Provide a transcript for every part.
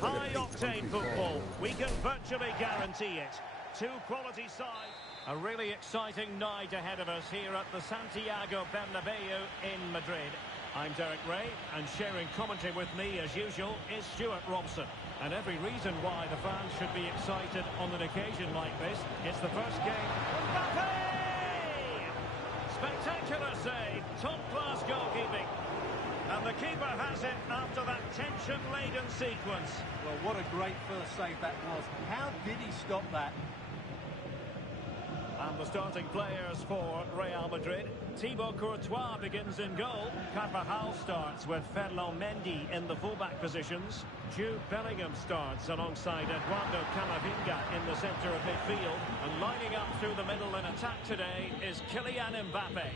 High-octane football, we can virtually guarantee it. Two quality sides. A really exciting night ahead of us here at the Santiago Bernabeu in Madrid. I'm Derek Ray, and sharing commentary with me, as usual, is Stuart Robson. And every reason why the fans should be excited on an occasion like this. It's the first game. Mbappe! Spectacular save, top-class goalkeeping. And the keeper has it after that tension-laden sequence. Well, what a great first save that was. How did he stop that? And the starting players for Real Madrid. Thibaut Courtois begins in goal. Carvajal starts with Ferland Mendy in the fullback positions. Jude Bellingham starts alongside Eduardo Camavinga in the centre of midfield. And lining up through the middle in attack today is Kylian Mbappe.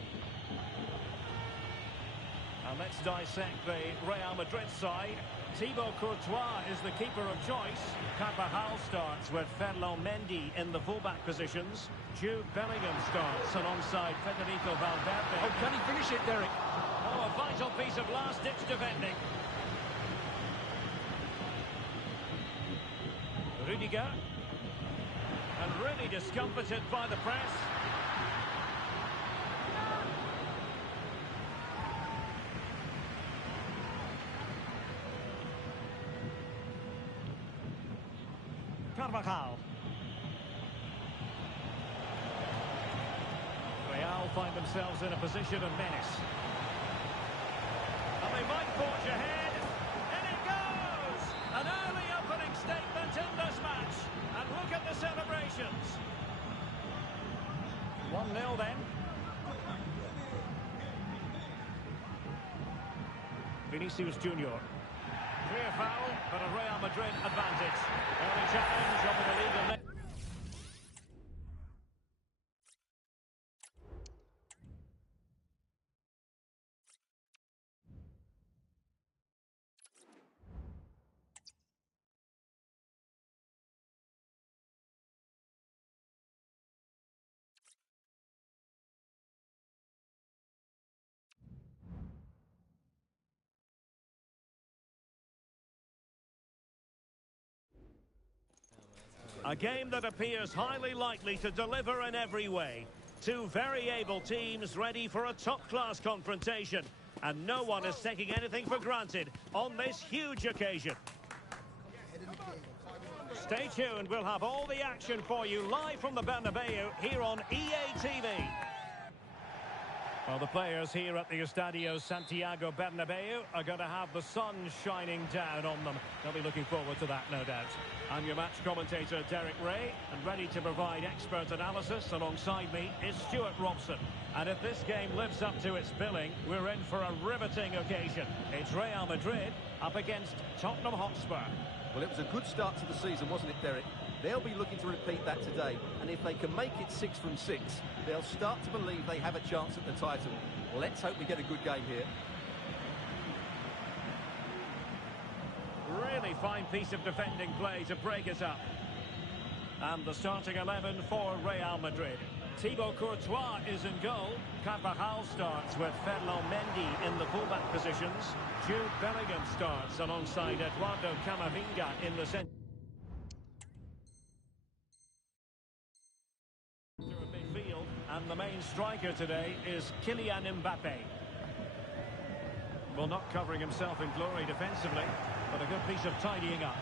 And let's dissect the Real Madrid side. Thibaut Courtois is the keeper of choice. Carvajal starts with Ferland Mendy in the fullback positions. Jude Bellingham starts alongside Federico Valverde. Oh, can he finish it, Derek? Oh, a vital piece of last-ditch defending. Rudiger. And really discomfited by the press. Carvajal. Real find themselves in a position of menace. And they might forge ahead. And it goes! An early opening statement in this match. And look at the celebrations. 1-0 then. Vinicius Junior. Clear foul, but a Real Madrid advantage. Early challenge over the legal. A game that appears highly likely to deliver in every way. Two very able teams ready for a top-class confrontation. And no one is taking anything for granted on this huge occasion. Stay tuned, we'll have all the action for you live from the Bernabeu here on EA TV. Well, the players here at the Estadio Santiago Bernabeu are going to have the sun shining down on them. They'll be looking forward to that, no doubt. I'm your match commentator, Derek Ray, and ready to provide expert analysis alongside me is Stuart Robson. And if this game lives up to its billing, we're in for a riveting occasion. It's Real Madrid up against Tottenham Hotspur. Well, it was a good start to the season, wasn't it, Derek? They'll be looking to repeat that today, and if they can make it 6 from 6, they'll start to believe they have a chance at the title. Let's hope we get a good game here. Really fine piece of defending play to break it up. And the starting 11 for Real Madrid. Thibaut Courtois is in goal. Carvajal starts with Ferland Mendy in the fullback positions. Jude Bellingham starts alongside Eduardo Camavinga in the centre. Midfield, and the main striker today is Kylian Mbappe. Well, not covering himself in glory defensively, but a good piece of tidying up.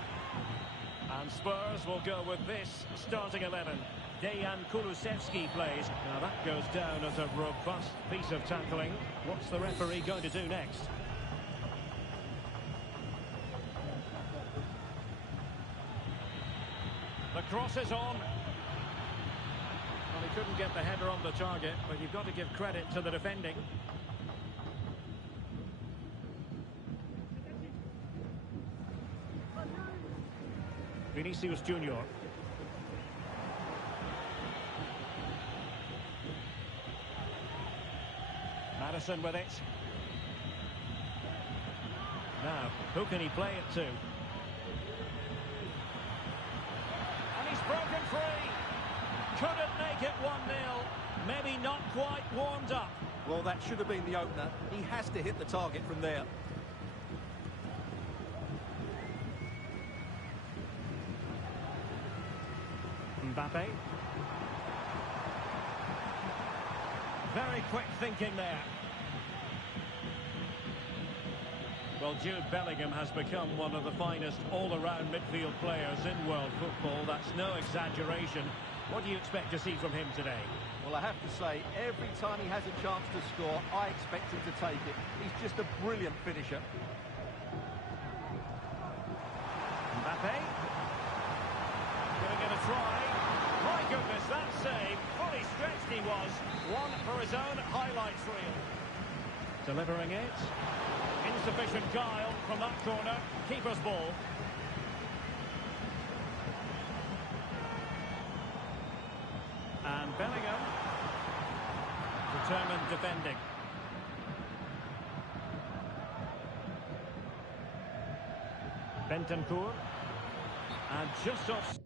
And Spurs will go with this starting 11. Dejan Kulusevski plays. Now that goes down as a robust piece of tackling. What's the referee going to do next? The cross is on. Well, he couldn't get the header on the target, but you've got to give credit to the defending. Vinicius Junior. Madison with it. Now, who can he play it to? And he's broken free. Couldn't make it 1-0. Maybe not quite warmed up. Well, that should have been the opener. He has to hit the target from there. Mbappe. Very quick thinking there. Well, Jude Bellingham has become one of the finest all-around midfield players in world football. That's no exaggeration. What do you expect to see from him today? Well, I have to say, every time he has a chance to score, I expect him to take it. He's just a brilliant finisher. Mbappe. Giving it a try. My goodness, that save. Fully stretched he was. One for his own highlights reel. Delivering it. Insufficient guile from that corner. Keeper's ball. And Bellingham. Determined defending. Bentancur. And just off.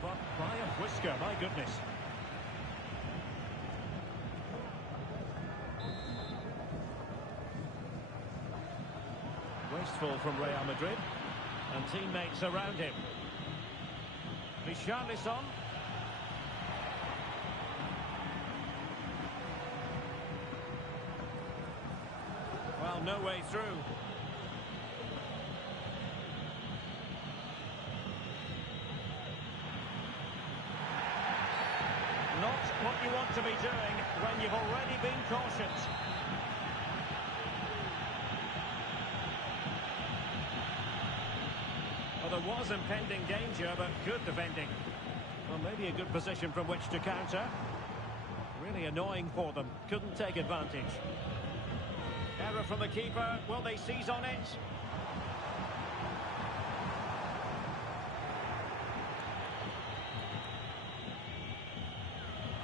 But by a whisker, my goodness. Wasteful from Real Madrid. And teammates around him. Richarlison. Well, no way through. Not what you want to be doing when you've already been cautioned. Well, there was impending danger, but good defending. Well, maybe a good position from which to counter. Really annoying for them. Couldn't take advantage. Error from the keeper. Will they seize on it?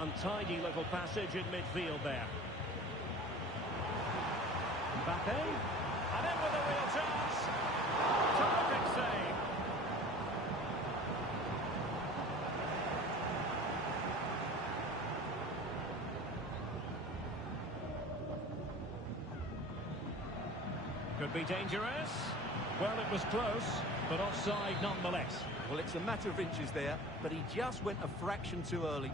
Untidy little passage in midfield there. Mbappe. And in with a real chance. Terrific save. Could be dangerous. Well, it was close, but offside nonetheless. Well, it's a matter of inches there, but he just went a fraction too early.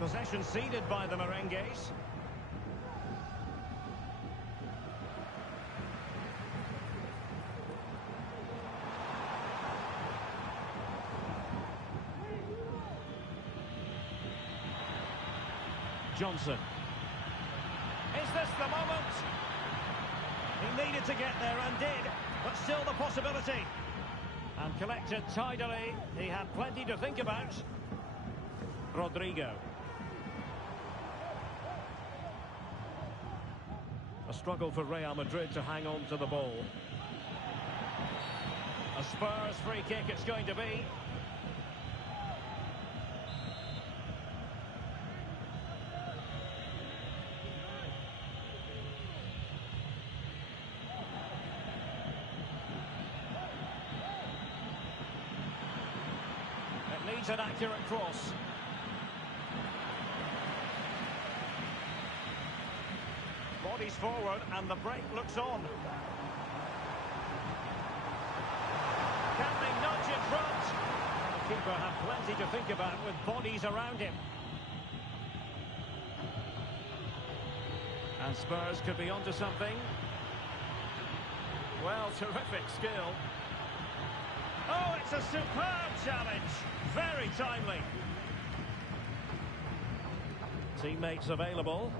Possession ceded by the Merengues. Johnson. Is this the moment? He needed to get there and did, but still the possibility. And collected tidily. He had plenty to think about. Rodrigo. A struggle for Real Madrid to hang on to the ball. A Spurs free kick it's going to be. It needs an accurate cross. Bodies forward and the break looks on. Can they nudge in front? The keeper had plenty to think about with bodies around him. And Spurs could be onto something. Well, terrific skill. Oh, it's a superb challenge. Very timely. Teammates available.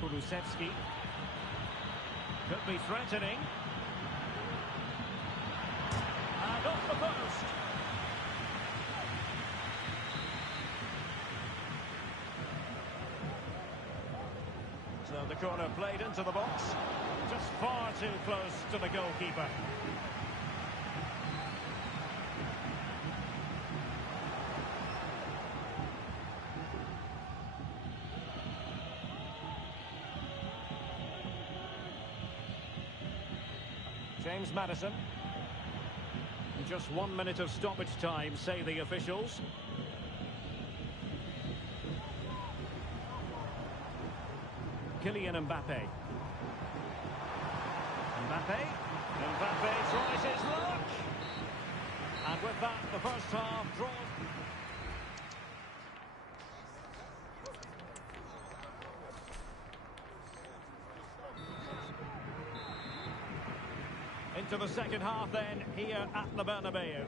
Kulusevski. Could be threatening. And the corner played into the box. Just far too close to the goalkeeper. James Maddison. Just 1 minute of stoppage time, say the officials. Kylian Mbappe. Mbappe tries his luck. And with that, the first half drawn. Into the second half then, here at the Bernabeu.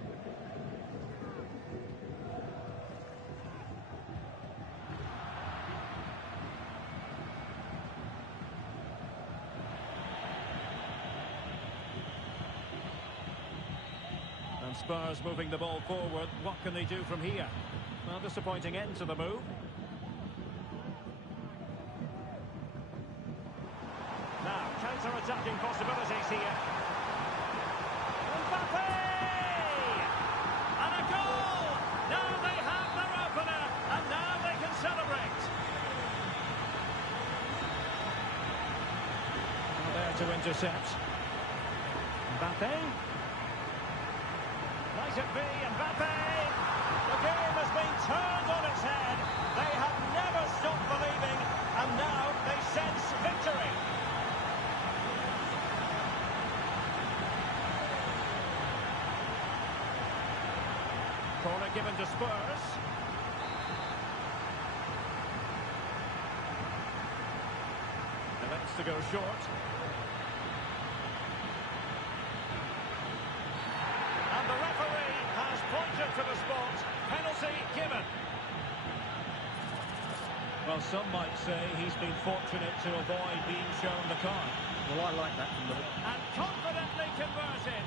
And Spurs moving the ball forward. What can they do from here? Well, disappointing end to the move. Now, counter-attacking possibilities here. Mbappe! And a goal! Now they have their opener, and now they can celebrate. Well, there to intercept. Mbappe. Might it be Mbappe? The game has been turned on its head. They have never stopped believing, and now they sense victory. Corner given to Spurs. Elects to go short. And the referee has pointed to the spot. Penalty given. Well, some might say he's been fortunate to avoid being shown the card. Well, I like that from the... And confidently converted.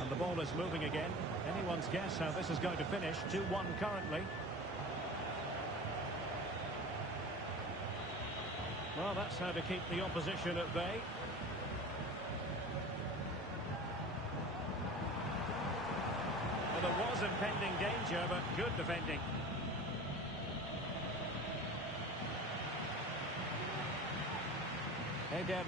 And the ball is moving again. Anyone's guess how this is going to finish. 2-1 currently. Well, that's how to keep the opposition at bay. Well, there was impending danger, but good defending. Hedef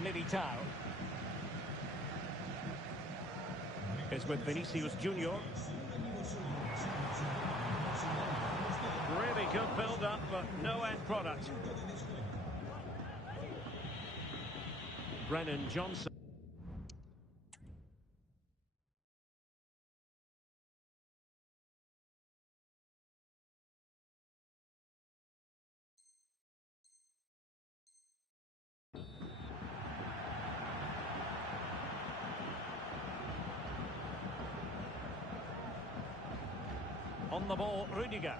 is with Vinicius Junior. Really good build-up, but no end product. Brennan Johnson. On the ball, Rudiger.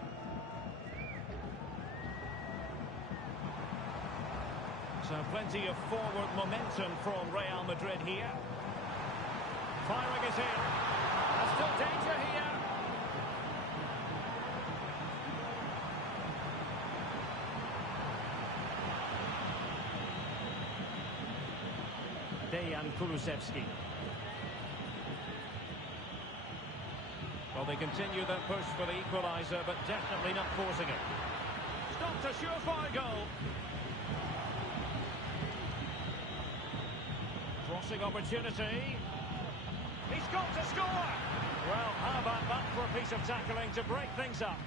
So plenty of forward momentum from Real Madrid here. Firing it in. There's still danger here. Dejan Kulusevski. Well, they continue their push for the equaliser, but definitely not forcing it. Stopped a surefire goal. Crossing opportunity. He's got to score! Well, how about that for a piece of tackling to break things up?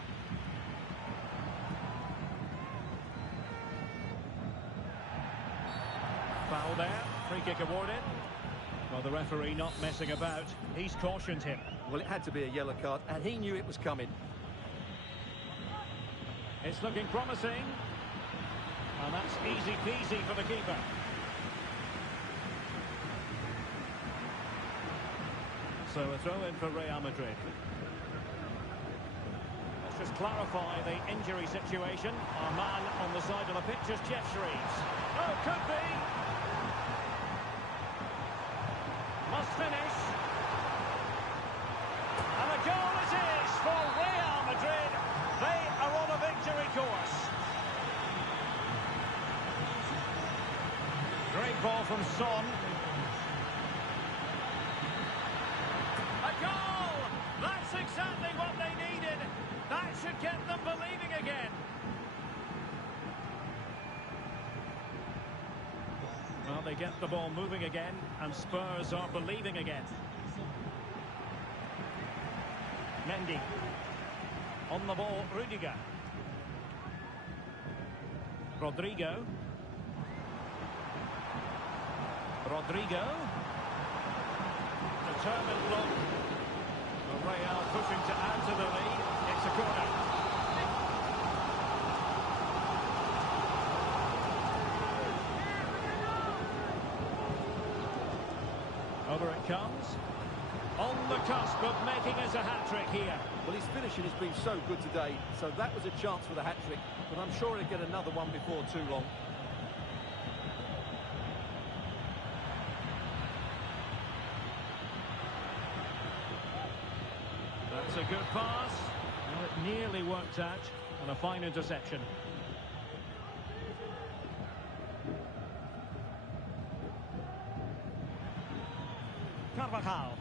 Foul there, free kick awarded. Well, the referee not messing about. He's cautioned him. Well, it had to be a yellow card, and he knew it was coming. It's looking promising. And that's easy peasy for the keeper. So a throw in for Real Madrid. Let's just clarify the injury situation. Our man on the side of the pitch is Jeff Shreves. Oh, could be. Must finish. And a goal it is for Real Madrid. They are on a victory course. Great ball from Son. A goal! That's exactly what they needed. That should get them believing again. Well, they get the ball moving again, and Spurs are believing again. Mendy. On the ball, Rudiger. Rodrigo. Rodrigo. Determined block. Real pushing to add to the lead. It's a corner. Over it comes. On the cusp of making us a hat-trick here. Well, his finishing has been so good today, so that was a chance for the hat-trick, but I'm sure he'll get another one before too long. That's a good pass. Well, it nearly worked out, and a fine interception. Carvajal.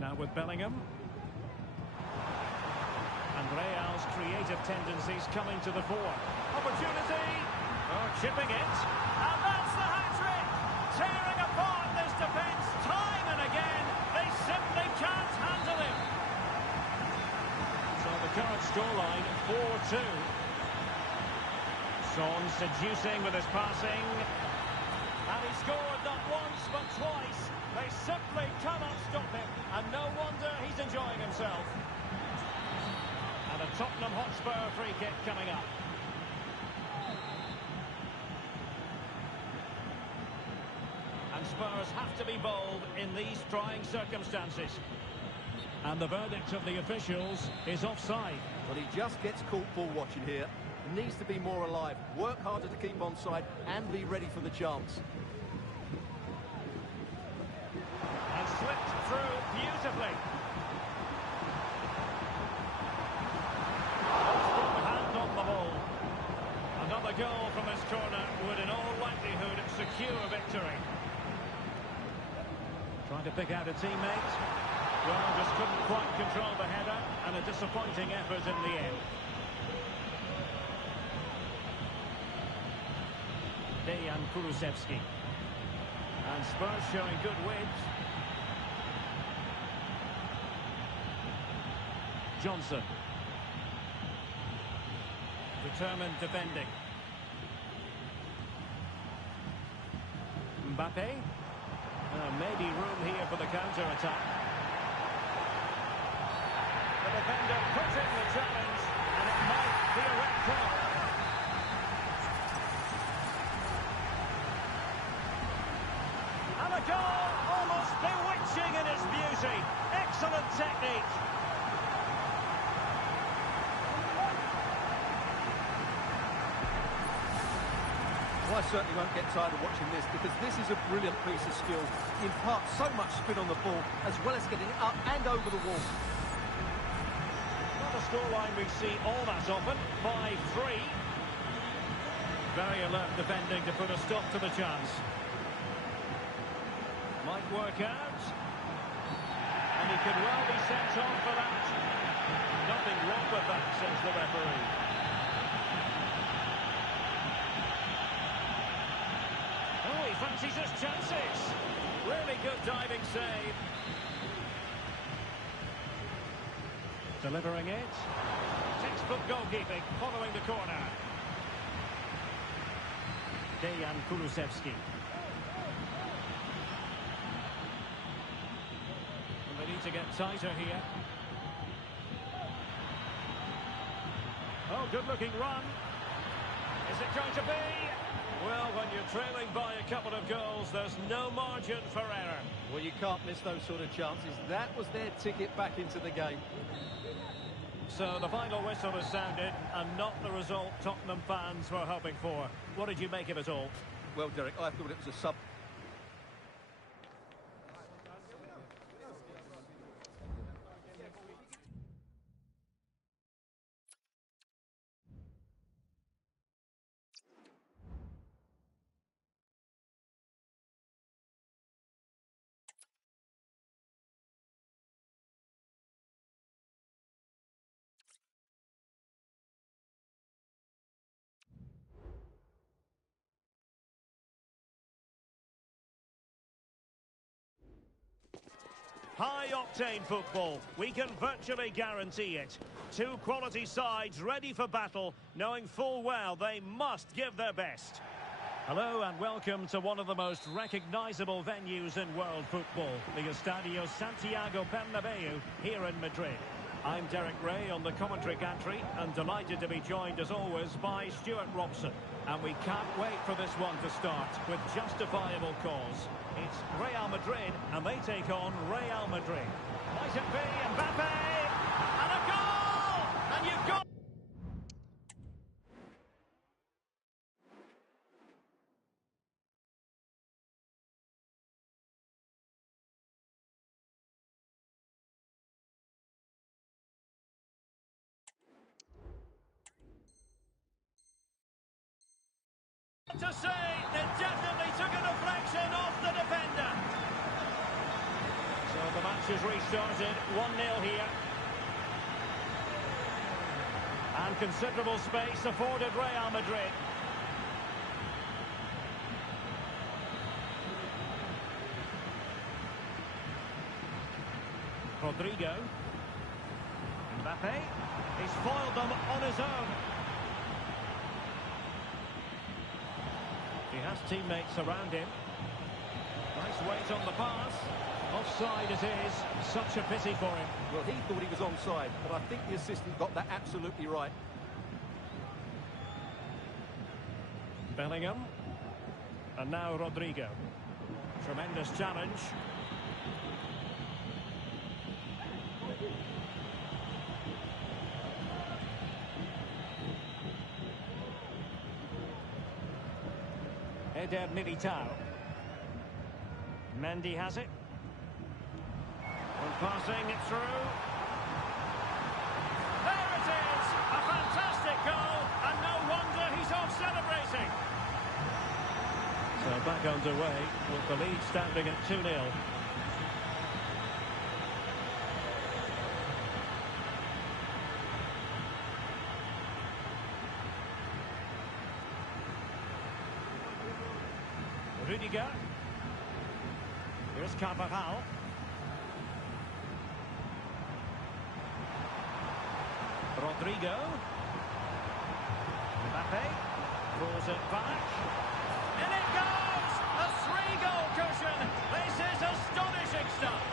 Now with Bellingham. And Real's creative tendencies coming to the fore. Opportunity. Oh, chipping it. And that's the hat-trick. Tearing apart this defence time and again. They simply can't handle him. So the current scoreline, 4-2. Son seducing with his passing. And he scored not once but twice. They simply cannot stop him. And no wonder he's enjoying himself. And a Tottenham Hotspur free kick coming up. And Spurs have to be bold in these trying circumstances. And the verdict of the officials is offside. Well, he just gets caught ball watching here. He needs to be more alive, work harder to keep onside, and be ready for the chance. And slipped through beautifully. Strong hand on the ball. Another goal from this corner would in all likelihood secure victory. Trying to pick out a teammate. Well, just couldn't quite control the header, and a disappointing effort in the end. Dejan Kulusevski. And Spurs showing good width. Johnson. Determined defending. Mbappe. Maybe room here for the counter-attack. The defender puts in the challenge, and it might be a red card. And a goal almost bewitching in its beauty. Excellent technique. Well, I certainly won't get tired of watching this because this is a brilliant piece of skill. It imparts so much spin on the ball as well as getting it up and over the wall. Not a scoreline we see all that often. 5-3. Very alert defending to put a stop to the chance. Might work out. And he could well be sent off for that. Nothing wrong with that, says the referee. Oh, he fancies his chances. Really good diving save. Delivering it. Textbook goalkeeping following the corner. Dejan Kulusevski. And they need to get tighter here. Oh, good-looking run. Is it going to be? Well, when you're trailing by a couple of goals, there's no margin for error. Well, you can't miss those sort of chances. That was their ticket back into the game. So the final whistle has sounded, and not the result Tottenham fans were hoping for. What did you make of it all? Well, Derek, I thought it was a sub... High-octane football. We can virtually guarantee it. Two quality sides ready for battle, knowing full well they must give their best. Hello and welcome to one of the most recognisable venues in world football, the Estadio Santiago Bernabeu here in Madrid. I'm Derek Ray on the commentary gantry and delighted to be joined as always by Stuart Robson. And we can't wait for this one to start with justifiable cause. It's Real Madrid and they take on Real Madrid. Might it be Mbappe? And a goal! And you've got... to say they definitely took a deflection off the defender. So the match is restarted, 1-0 here. And considerable space afforded Real Madrid. Rodrigo. Mbappe. He's foiled them on his own. He has teammates around him. Nice weight on the pass. Offside it is. Such a pity for him. Well, he thought he was onside, but I think the assistant got that absolutely right. Bellingham. And now Rodrigo. Tremendous challenge. Eder Militao. Mendy has it. And passing it through. There it is! A fantastic goal, and no wonder he's off celebrating. So back underway with the lead standing at 2-0. Rudiger. Here's Kadar. Rodrigo. Mbappe. Pulls it back. And it goes! A 3-goal cushion. This is astonishing stuff.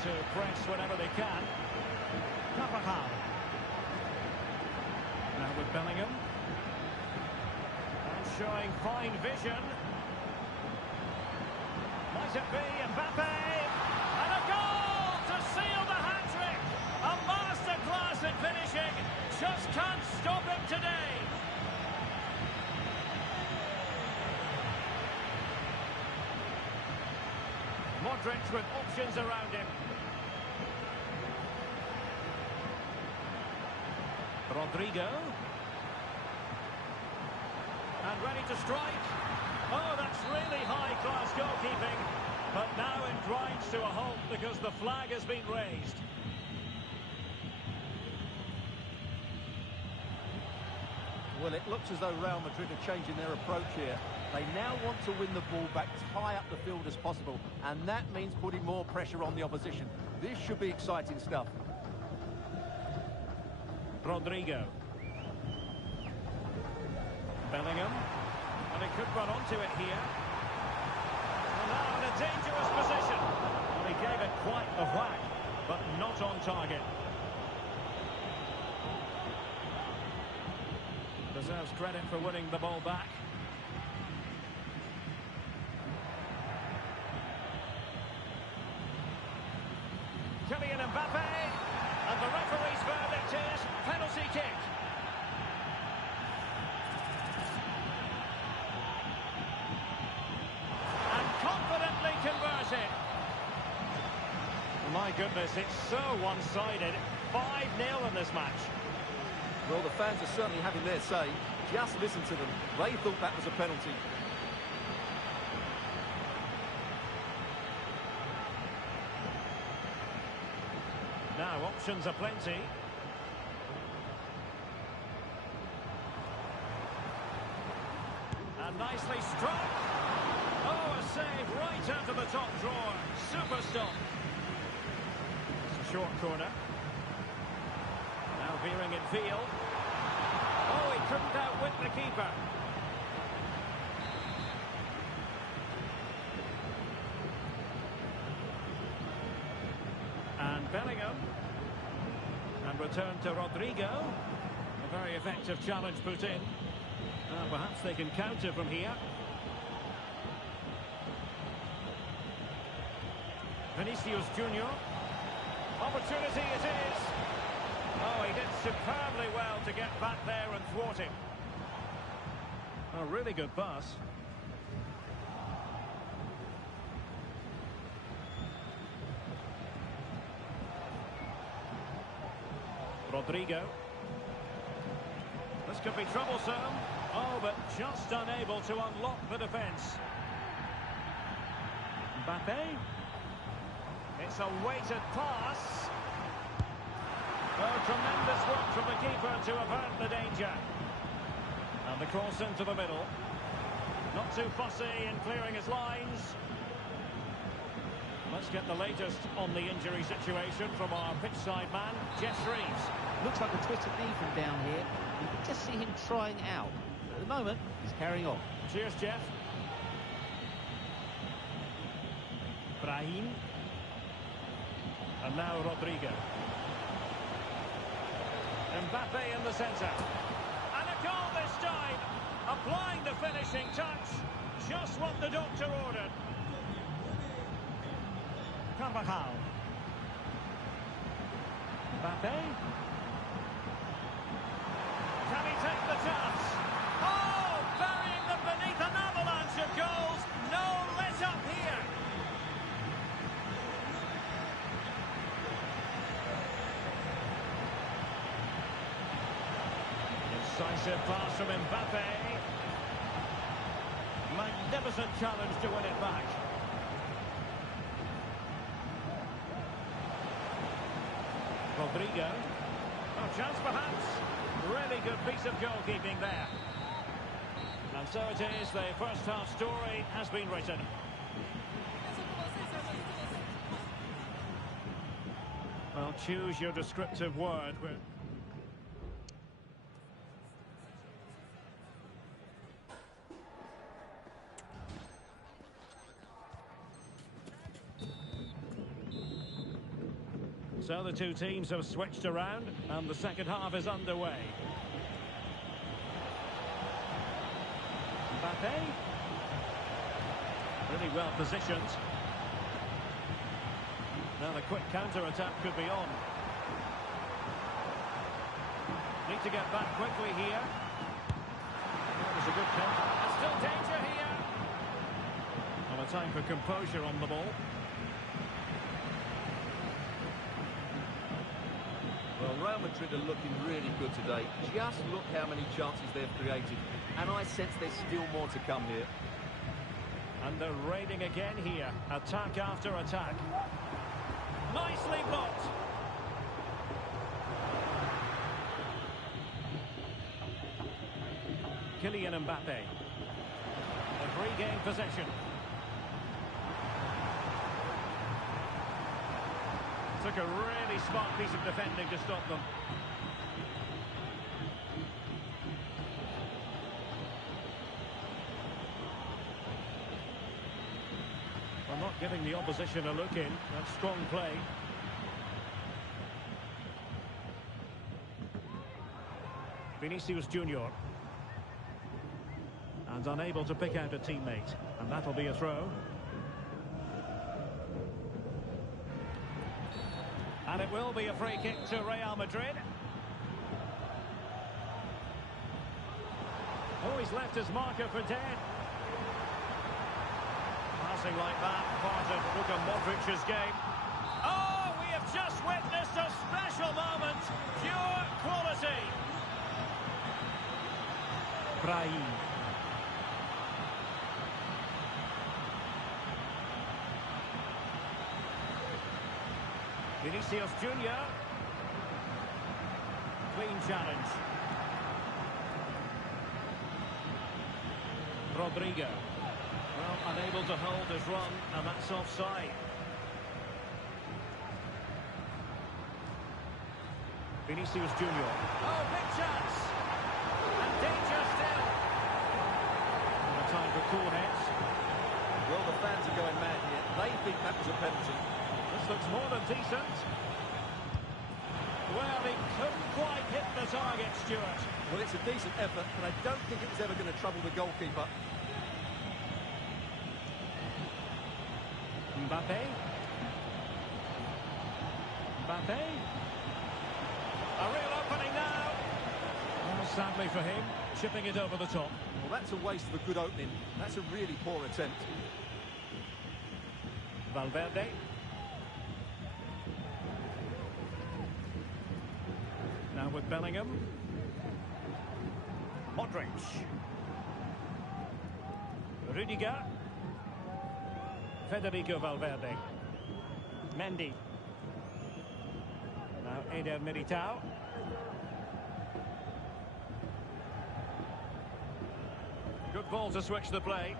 To press whenever they can. Kapahal. Now with Bellingham. And showing fine vision. Might it be Mbappe? And a goal to seal the hat-trick! A masterclass in finishing. Just can't stop him today. Modric with options around him. Rodrigo. And ready to strike. Oh, that's really high-class goalkeeping. But now it grinds to a halt because the flag has been raised. Well, it looks as though Real Madrid are changing their approach here. They now want to win the ball back as high up the field as possible, and that means putting more pressure on the opposition. This should be exciting stuff. Rodrigo. Bellingham. And he could run onto it here. And now in a dangerous position. Well, he gave it quite a whack, but not on target. Deserves credit for winning the ball back. Kylian Mbappe, and the referee's verdict is penalty kick. And confidently converted. My goodness, it's so one-sided. 5-0 in this match. Well, the fans are certainly having their say. Just listen to them. They thought that was a penalty. Now, options are plenty. And nicely struck. Oh, a save right out of the top drawer. Super stop. It's a short corner. Now veering in field. Oh, he couldn't outwit the keeper. And Bellingham. And return to Rodrigo. A very effective challenge put in. Perhaps they can counter from here. Vinicius Junior. Opportunity it is. Oh, he did superbly well to get back there and thwart him. A really good pass. Rodrigo. This could be troublesome. Oh, but just unable to unlock the defence. Mbappe. It's a weighted pass. Oh, tremendous work from the keeper to avert the danger. And the cross into the middle. Not too fussy in clearing his lines. Let's get the latest on the injury situation from our pitchside man, Jeff Reeves. Looks like a twisted knee from down here. You can just see him trying out. At the moment, he's carrying on. Cheers, Jeff. Brahim. And now Rodrigo. Mbappe in the centre. And a goal this time. Applying the finishing touch. Just what the doctor ordered. Carvajal. Mbappe. Can he take the chance? Oh, burying them beneath an avalanche of goals. No let up here. Decisive pass from Mbappe. Magnificent challenge to win it back. Rodrigo. Oh, chance perhaps. Really good piece of goalkeeping there. And so it is, the first half story has been written. Well, choose your descriptive word. So the two teams have switched around and the second half is underway. Mbappe. Really well positioned. Now the quick counter-attack could be on. Need to get back quickly here. That was a good counter. And still danger here. Well, a time for composure on the ball. Well, Real Madrid are looking really good today. Just look how many chances they've created. And I sense there's still more to come here. And they're raiding again here. Attack after attack. Nicely blocked. Kylian Mbappe. They've regained possession. Took a really smart piece of defending to stop them. Well, not giving the opposition a look in. That's strong play. Vinicius Junior. And unable to pick out a teammate. And that'll be a throw. And it will be a free kick to Real Madrid. Oh, he's left his marker for dead. Passing like that, part of Luka Modric's game. Oh, we have just witnessed a special moment. Pure quality. Brahim. Vinicius Junior. Clean challenge. Rodrigo. Well, unable to hold his run, and that's offside. Vinicius Junior. Oh, big chance! And danger still. And a time for cool heads. Well, the fans are going mad here. They think that was a penalty. This looks more than decent. Well, he couldn't quite hit the target, Stuart. Well, it's a decent effort, but I don't think it was ever going to trouble the goalkeeper. Mbappe. Mbappe. A real opening now. Well, sadly for him, chipping it over the top. Well, that's a waste of a good opening. That's a really poor attempt. Valverde. Now with Bellingham. Modric. Rudiger. Federico Valverde. Mendy. Now Eder Militao. Good ball to switch the play.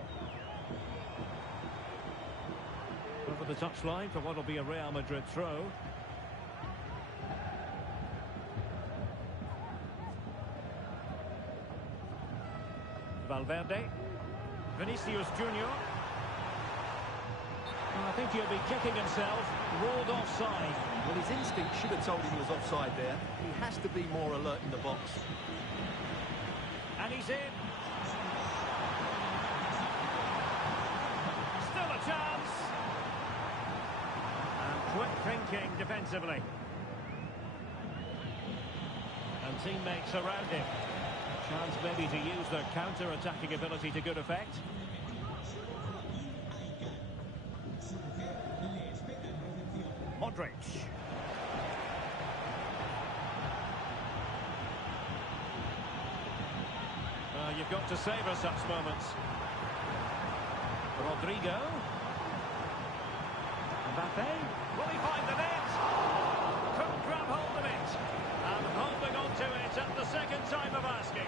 Over the touchline for what will be a Real Madrid throw. Valverde. Vinicius Junior. I think he'll be kicking himself. Ruled offside. Well, his instinct should have told him he was offside there. He has to be more alert in the box. And he's in. Still a chance. And quick thinking defensively. And teammates around him. Chance maybe to use their counter-attacking ability to good effect. Modric. Well, you've got to savour such moments. Rodrigo. Mbappe. Will he find the net? Couldn't grab hold of it. And holding on to it at the second time of asking.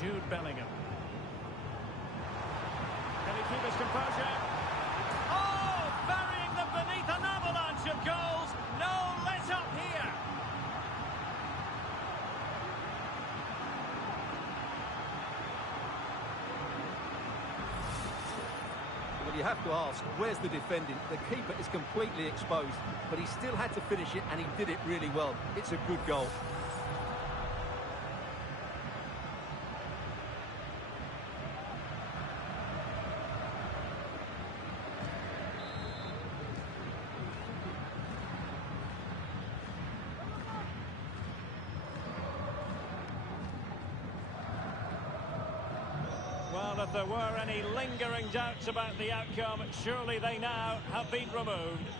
Jude Bellingham. Can he keep his composure? Oh, burying them beneath an avalanche of goals. No let up here. Well, you have to ask, where's the defending? The keeper is completely exposed, but he still had to finish it, and he did it really well. It's a good goal. Well, if there were any lingering doubts about the outcome, surely they now have been removed.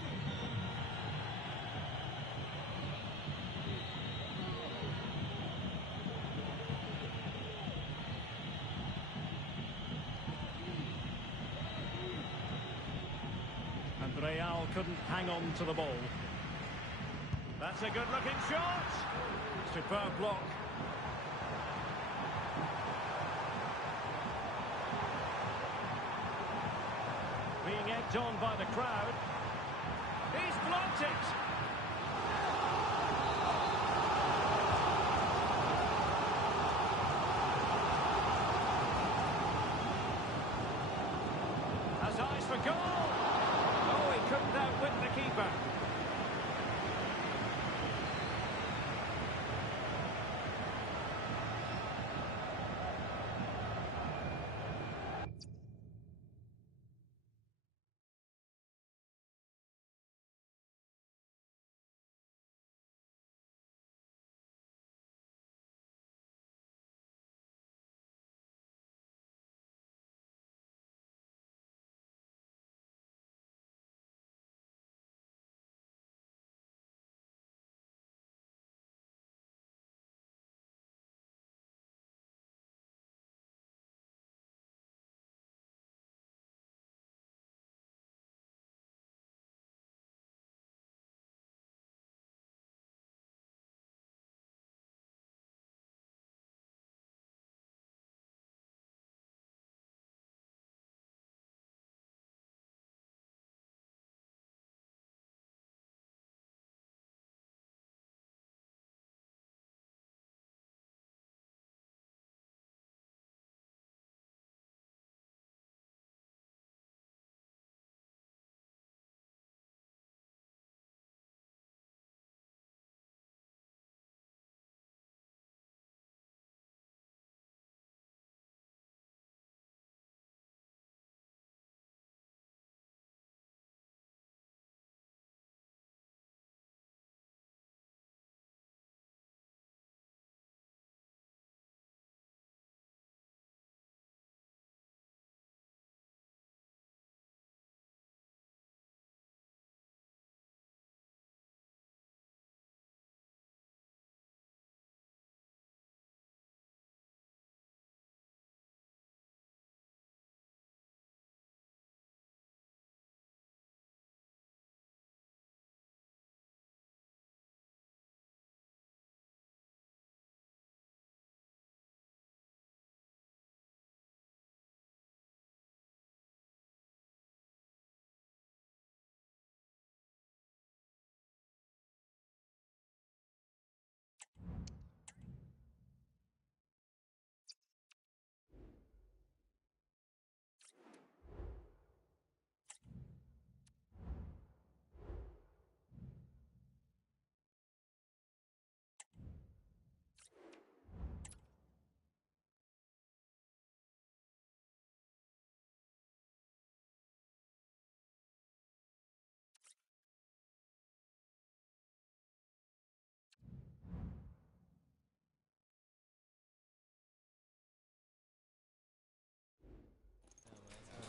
And Real well, couldn't hang on to the ball. That's a good-looking shot. Superb block. Being egged on by the crowd. He's blocked it. Has eyes for goal. Oh, he couldn't outwit the keeper.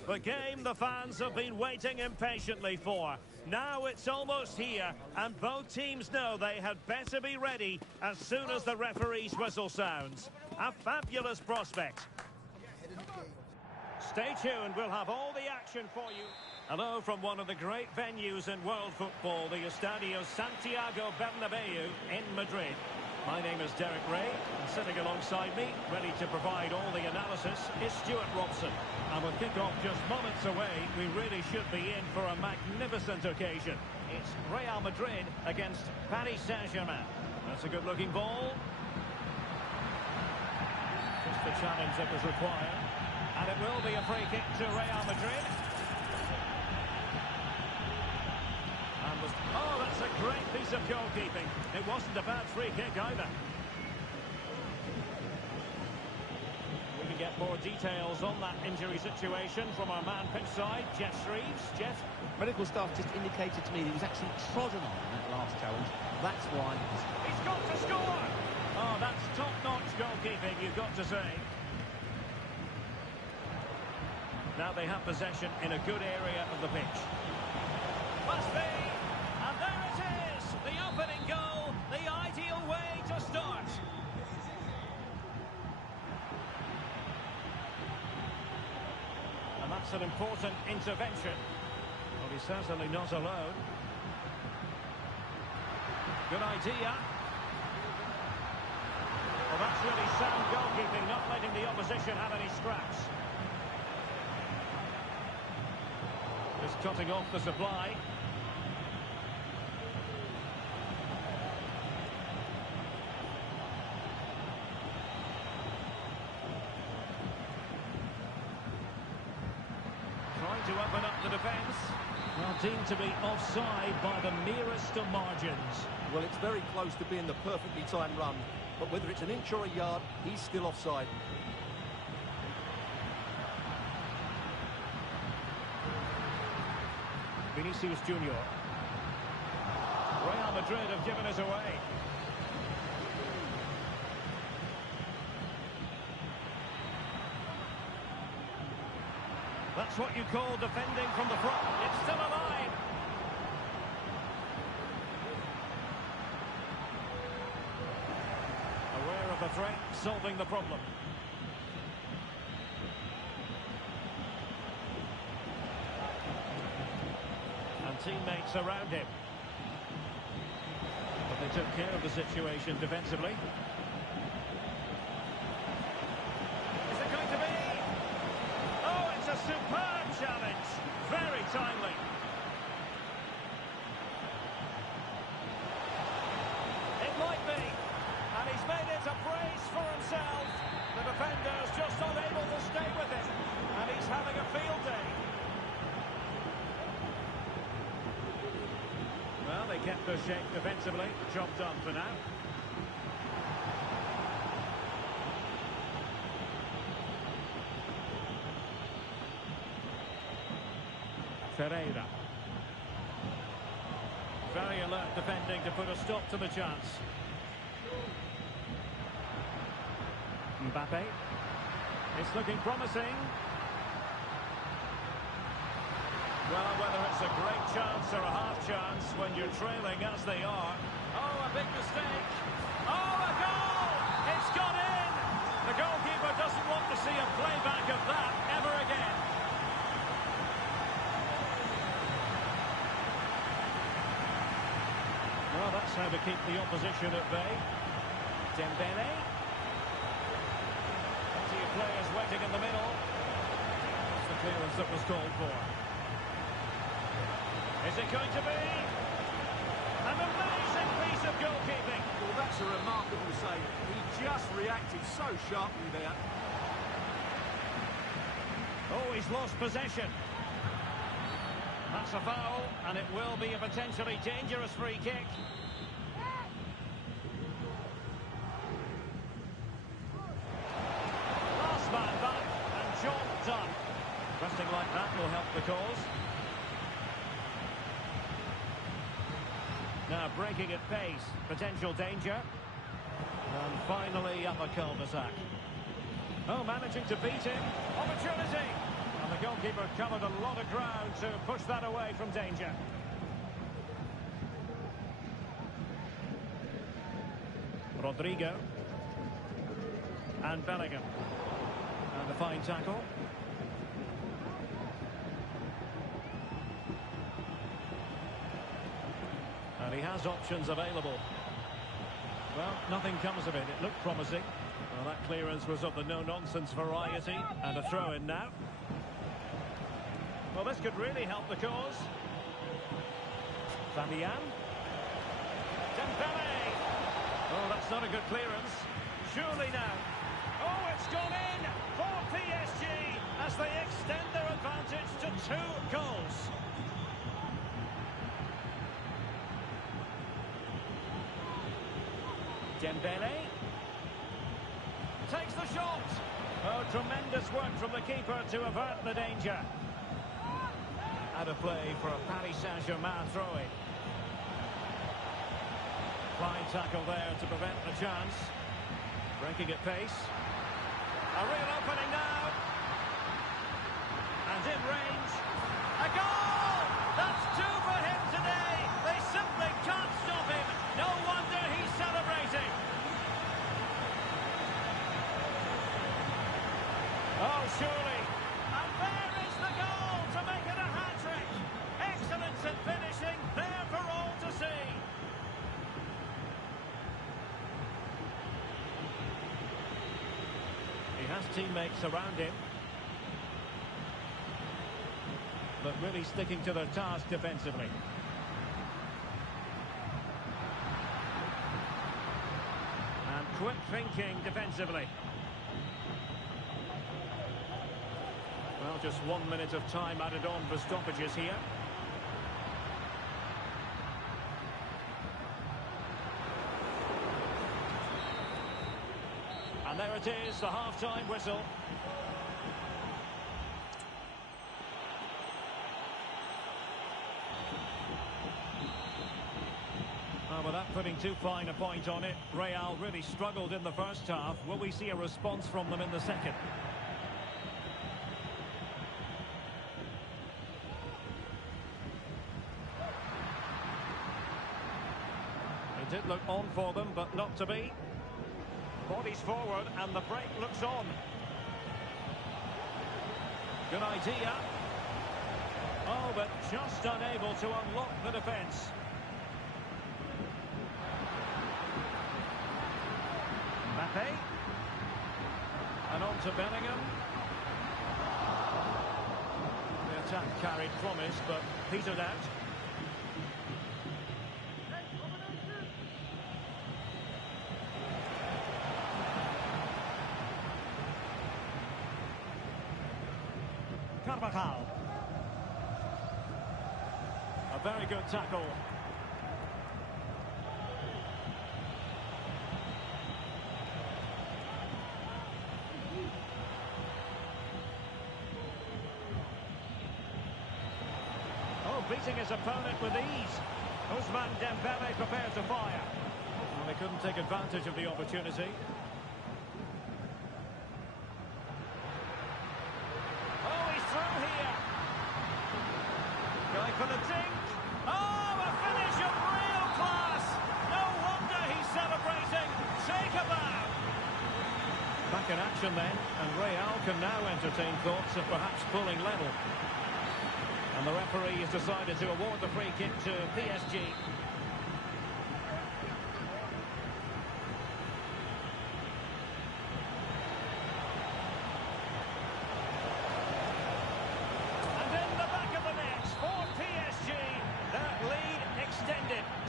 The game the fans have been waiting impatiently for. Now it's almost here, and both teams know they had better be ready as soon as the referee's whistle sounds. A fabulous prospect. Stay tuned, we'll have all the action for you. Hello from one of the great venues in world football, the Estadio Santiago Bernabeu in Madrid. My name is Derek Ray, and sitting alongside me, ready to provide all the analysis, is Stuart Robson. And with kick-off just moments away, we really should be in for a magnificent occasion. It's Real Madrid against Paris Saint-Germain. That's a good-looking ball. Just the challenge that was required. And it will be a free kick to Real Madrid. Oh, that's a great piece of goalkeeping. It wasn't a bad free kick either. We can get more details on that injury situation from our man pitch side, Jeff Shreves. Jeff? Medical staff just indicated to me that he was actually trodden on in that last challenge. That's why he's got to score! Oh, that's top-notch goalkeeping, you've got to say. Now they have possession in a good area of the pitch. Must be! And there it is! The opening goal, the ideal way to start. And that's an important intervention. Well, He's certainly not alone. Good idea. Well, that's really sound goalkeeping, not letting the opposition have any scraps. Just cutting off the supply. Trying to open up the defence. Well, deemed to be offside by the merest of margins. Well, it's very close to being the perfectly timed run, but whether it's an inch or a yard, he's still offside. Vinicius Junior. Real Madrid have given us away. That's what you call defending from the front. It's still alive. Aware of the threat, solving the problem. And teammates around him. But they took care of the situation defensively. Is it going to be? Oh, it's a superb challenge. Very timely. It might be. And he's made it a brace for himself. The defender's just unable to stay with it. And he's having a field day. Well, they kept their shape defensively. Job done for now. Ferreira. Very alert defending to put a stop to the chance. Mbappe. It's looking promising. Well, whether it's a great chance or a half chance when you're trailing as they are. Oh, a big mistake. Oh, a goal! It's gone in! The goalkeeper doesn't want to see a playback of that ever again. Well, that's how to keep the opposition at bay. Dembele. Plenty of players waiting in the middle. That's the clearance that was called for. Is it going to be? An amazing piece of goalkeeping. Well, that's a remarkable save. He just reacted so sharply there. Oh, he's lost possession. That's a foul, and it will be a potentially dangerous free kick. Last man back, and job done. Resting like that will help the cause. Now breaking at pace, potential danger. And finally up a cul-de-sac. Oh, managing to beat him. Opportunity! And the goalkeeper covered a lot of ground to push that away from danger. Rodrigo. And Bellingham. And a fine tackle. And he has options available. Well, nothing comes of it. It looked promising. Well, that clearance was of the no-nonsense variety. And a throw-in now. Well, this could really help the cause. Fabian. Dembele. Oh, that's not a good clearance. Surely now. Oh, it's gone in for PSG as they extend their advantage to 2 goals. Dembele takes the shot. Oh, tremendous work from the keeper to avert the danger. Out of play for a Paris Saint-Germain throw-in. Fine tackle there to prevent the chance. Breaking at pace. A real opening now. And in range. A goal! That's 2 for him today. They simply can't stop him. No wonder he's celebrating. Oh, surely. And there is the goal to make it a hat-trick. Excellent. has teammates around him. But really sticking to their task defensively. And quick thinking defensively. Well, just 1 minute of time added on for stoppages here. And there it is, the half-time whistle. Oh, without putting too fine a point on it, Real really struggled in the first half. Will we see a response from them in the second? It did look on for them, but not to be. Bodies forward, and the break looks on. Good idea. Oh, but just unable to unlock the defence. Mbappe. And on to Bellingham. The attack carried promise, but petered out. A very good tackle. Oh, beating his opponent with ease. Ousmane Dembele prepared to fire. Well, they couldn't take advantage of the opportunity. For the dink. Oh, a finish of real class. No wonder he's celebrating. Take a bow. Back in action then, and Real can now entertain thoughts of perhaps pulling level. And the referee has decided to award the free kick to PSG.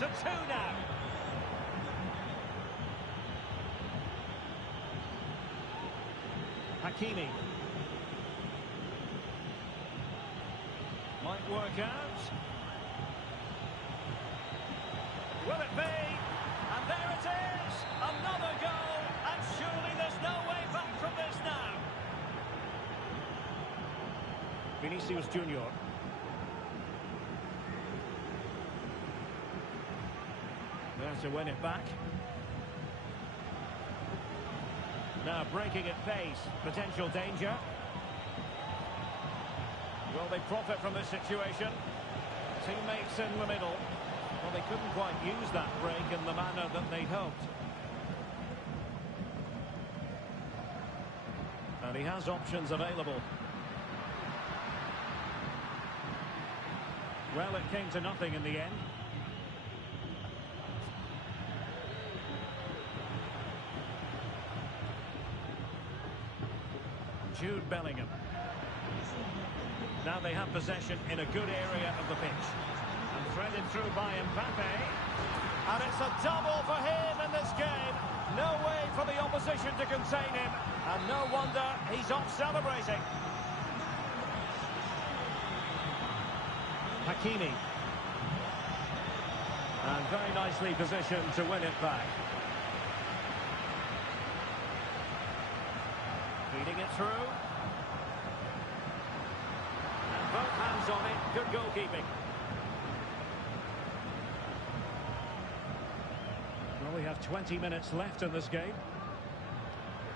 To 2 now. Kimi. Might work out. Will it be? And there it is! Another goal! And surely there's no way back from this now. Vinicius Junior. There to win it back. Now breaking at pace. Potential danger. Will they profit from this situation? Teammates in the middle. Well, they couldn't quite use that break in the manner that they'd hoped. And he has options available. Well, it came to nothing in the end. Jude Bellingham. Now they have possession in a good area of the pitch. And threaded through by Mbappe. And it's a double for him in this game. No way for the opposition to contain him. And no wonder he's off celebrating. Kimi. And very nicely positioned to win it back. Feeding it through. And both hands on it. Good goalkeeping. Well, we have 20 minutes left in this game.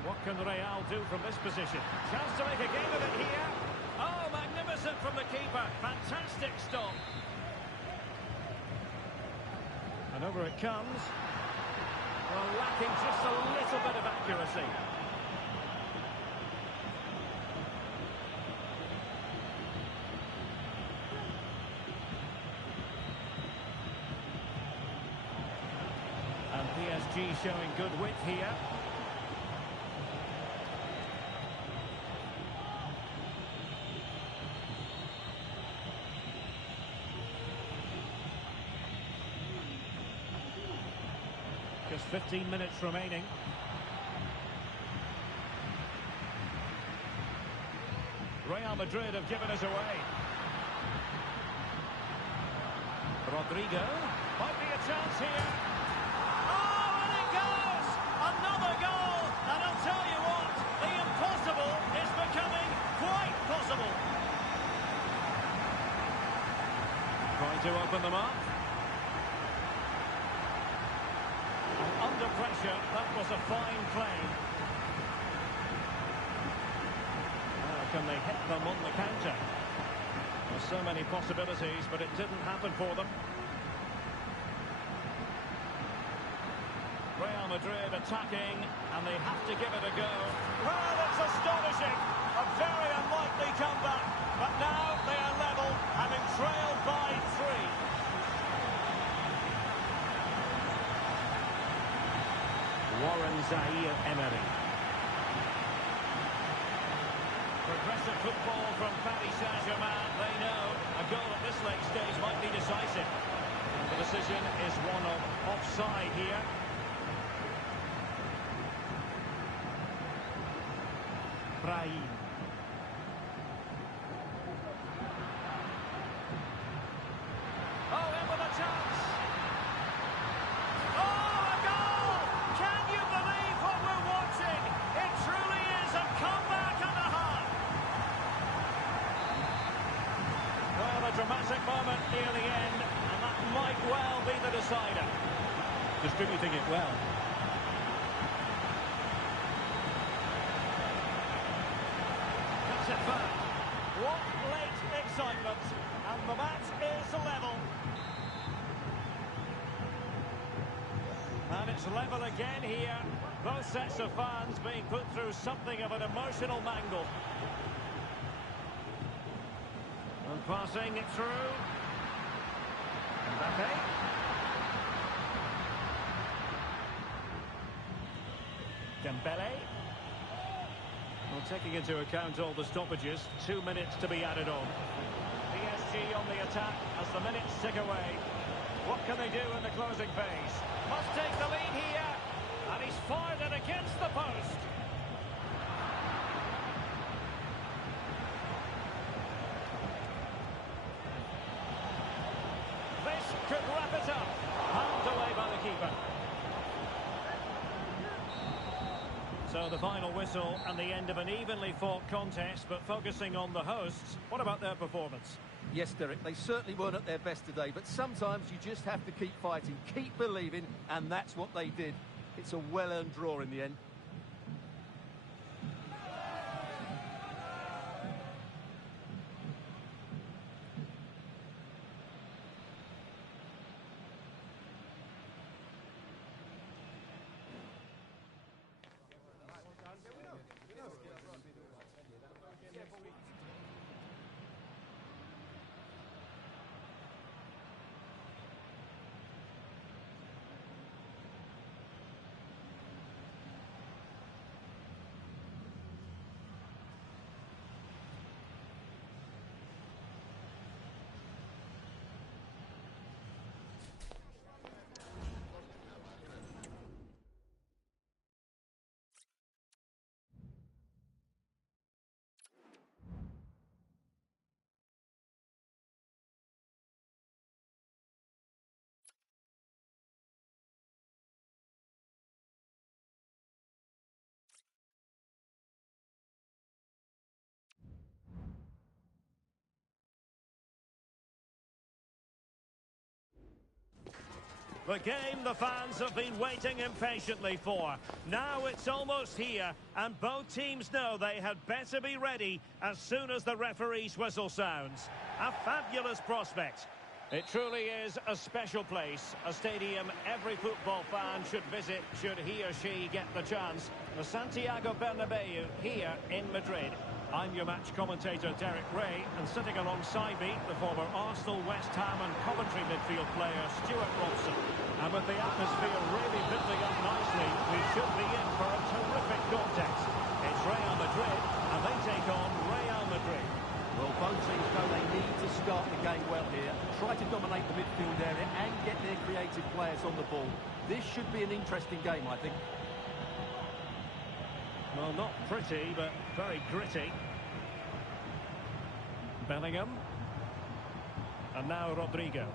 What can Real do from this position? Chance to make a game of it here. Oh, magnificent from the keeper. Fantastic stop. And over it comes. Well, lacking just a little bit of accuracy. And PSG showing good width here. 15 minutes remaining. Real Madrid have given us away. Rodrigo. Might be a chance here. Oh, and it goes! Another goal! And I'll tell you what, the impossible is becoming quite possible. Trying to open them up. And under pressure, that was a fine claim. Can they hit them on the counter? There's so many possibilities, but it didn't happen for them. Real Madrid attacking, and they have to give it a go. Well, it's astonishing. A very unlikely comeback, but now they are level, having trailed by 3. Warren Zaire-Emery. Progressive football from Paris Saint-Germain. They know a goal at this late stage might be decisive. And the decision is one of offside here. Brahim. Oh, in with a chance. Oh, a goal! Can you believe what we're watching? It truly is a comeback and a half. Well, a dramatic moment near the end, and that might well be the decider. Distributing it well. That's it back. What late excitement, and the match is level. And it's level again here. Both sets of fans being put through something of an emotional mangle. And passing it through. Mbappe. Dembele. Well, taking into account all the stoppages, 2 minutes to be added on. PSG on the attack as the minutes tick away. What can they do in the closing phase? Must take the lead here. And he's fired it against the post. This could wrap it up. Pumped away by the keeper. So the final whistle and the end of an evenly fought contest, but focusing on the hosts, what about their performance? Yes, Derek, they certainly weren't at their best today, but sometimes you just have to keep fighting, keep believing, and that's what they did. It's a well-earned draw in the end. The game the fans have been waiting impatiently for. Now it's almost here, and both teams know they had better be ready as soon as the referee's whistle sounds. A fabulous prospect. It truly is a special place, a stadium every football fan should visit should he or she get the chance. The Santiago Bernabeu here in Madrid. I'm your match commentator, Derek Ray, and sitting alongside me, the former Arsenal, West Ham and Coventry midfield player, Stuart Robson. And with the atmosphere really building up nicely, we should be in for a terrific contest. It's Real Madrid, and they take on Real Madrid. Well, both teams know they need to start the game well here, try to dominate the midfield area and get their creative players on the ball. This should be an interesting game, I think. Well, not pretty, but very gritty. Bellingham. And now Rodrigo.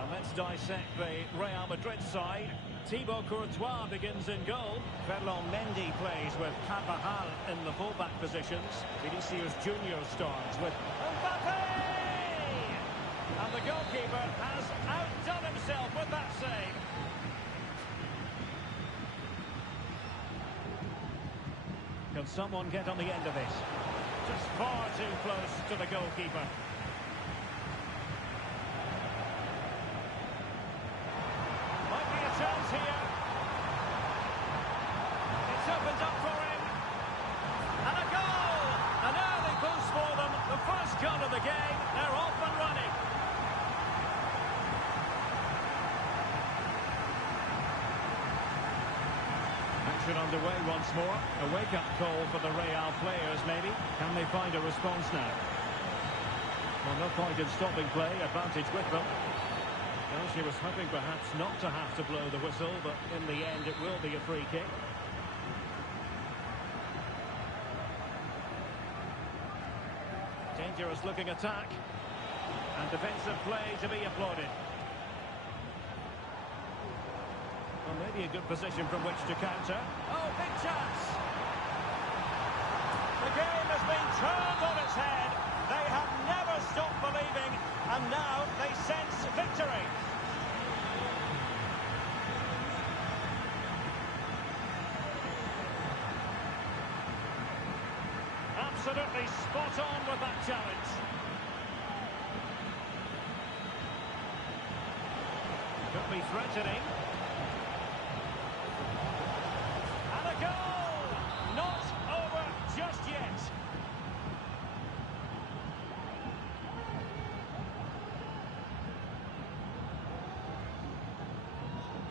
And let's dissect the Real Madrid side. Thibaut Courtois begins in goal. Ferland Mendy plays with Carvajal in the fullback positions. Vinicius Junior starts with Mbappe! And the goalkeeper has outdone himself with that save. Can someone get on the end of this? Just far too close to the goalkeeper. Might be a chance here. It's opened up for him. And a goal! An early boost for them. The first goal of the game. They're off and running. Action underway once more. A wake-up call for the Real players, maybe. Can they find a response now? Well, no point in stopping play. Advantage with them. Well, she was hoping perhaps not to have to blow the whistle, but in the end it will be a free kick. Dangerous looking attack. And defensive play to be applauded. Well, maybe a good position from which to counter. Oh, big chance! The game has been turned on its head. They have never stopped believing, and now they sense victory. Absolutely spot on with that challenge. Could be threatening.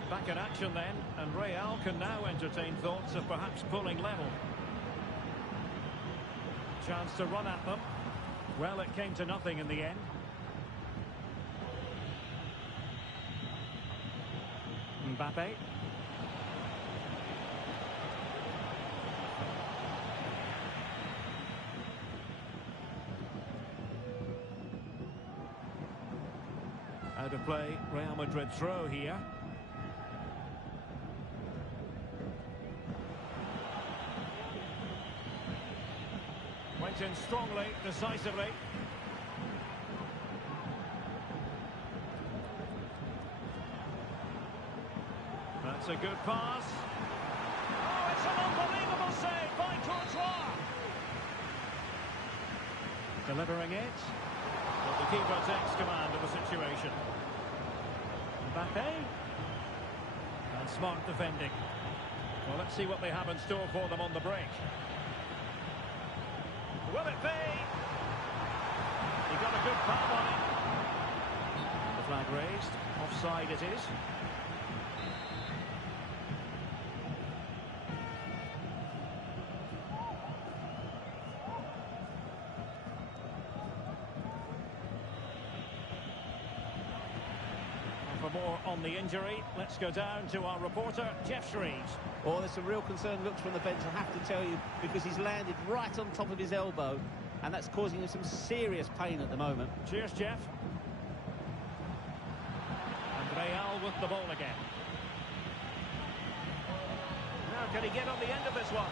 Back in action then, and Real can now entertain thoughts of perhaps pulling level. Chance to run at them. Well, it came to nothing in the end. Mbappe. Out of play, Real Madrid throw here. Went in strongly, decisively. That's a good pass. Oh, it's an unbelievable save by Courtois. Delivering it. But the keeper takes command of the situation. Mbappe. And smart defending. Well, let's see what they have in store for them on the break. Will it be? He got a good palm on it. The flag raised. Offside it is. And for more on the injury, let's go down to our reporter, Jeff Shreves. Oh, there's some real concerned looks from the bench, I have to tell you, because he's landed right on top of his elbow, and that's causing him some serious pain at the moment. Cheers, Jeff. And Real with the ball again. Now, can he get on the end of this one?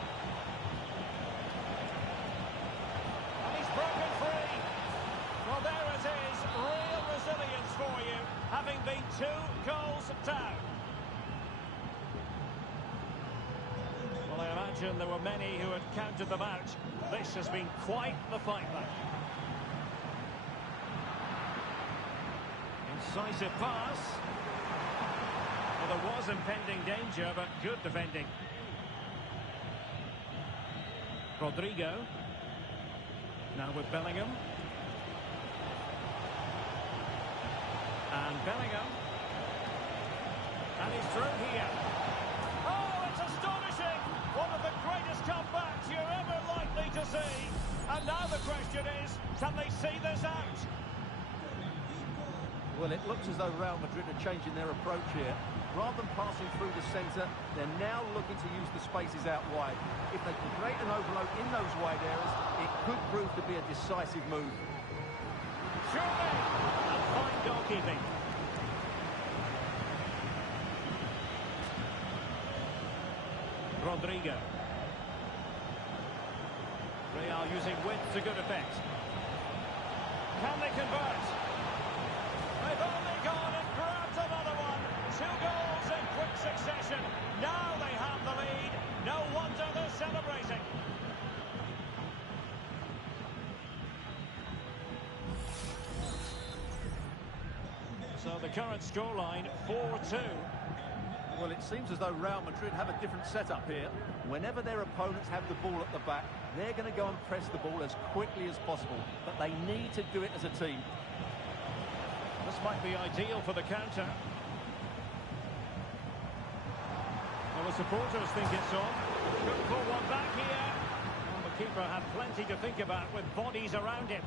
And he's broken free. Well, there it is. Real resilience for you, having been 2 goals down. Well, I imagine there were many who had counted them out. This has been quite the fight back. Incisive pass. Well, there was impending danger, but good defending. Rodrigo. Now with Bellingham. And Bellingham. And he's through here. Oh, it's astonishing! One of the greatest comebacks you're ever likely to see. And now the question is, can they see this out? Well, it looks as though Real Madrid are changing their approach here. Rather than passing through the centre, they're now looking to use the spaces out wide. If they can create an overload in those wide areas, it could prove to be a decisive move. Surely! And fine goalkeeping. Rodrigo. Real using width to good effect. Can they convert? They've only gone and grabbed another one. 2 goals in quick succession. Now they have the lead. No wonder they're celebrating. So the current scoreline, 4-2. Well, it seems as though Real Madrid have a different setup here. Whenever their opponents have the ball at the back, they're going to go and press the ball as quickly as possible. But they need to do it as a team. This might be ideal for the counter. Well, the supporters think it's on. Could pull one back here. Well, the keeper had plenty to think about with bodies around him.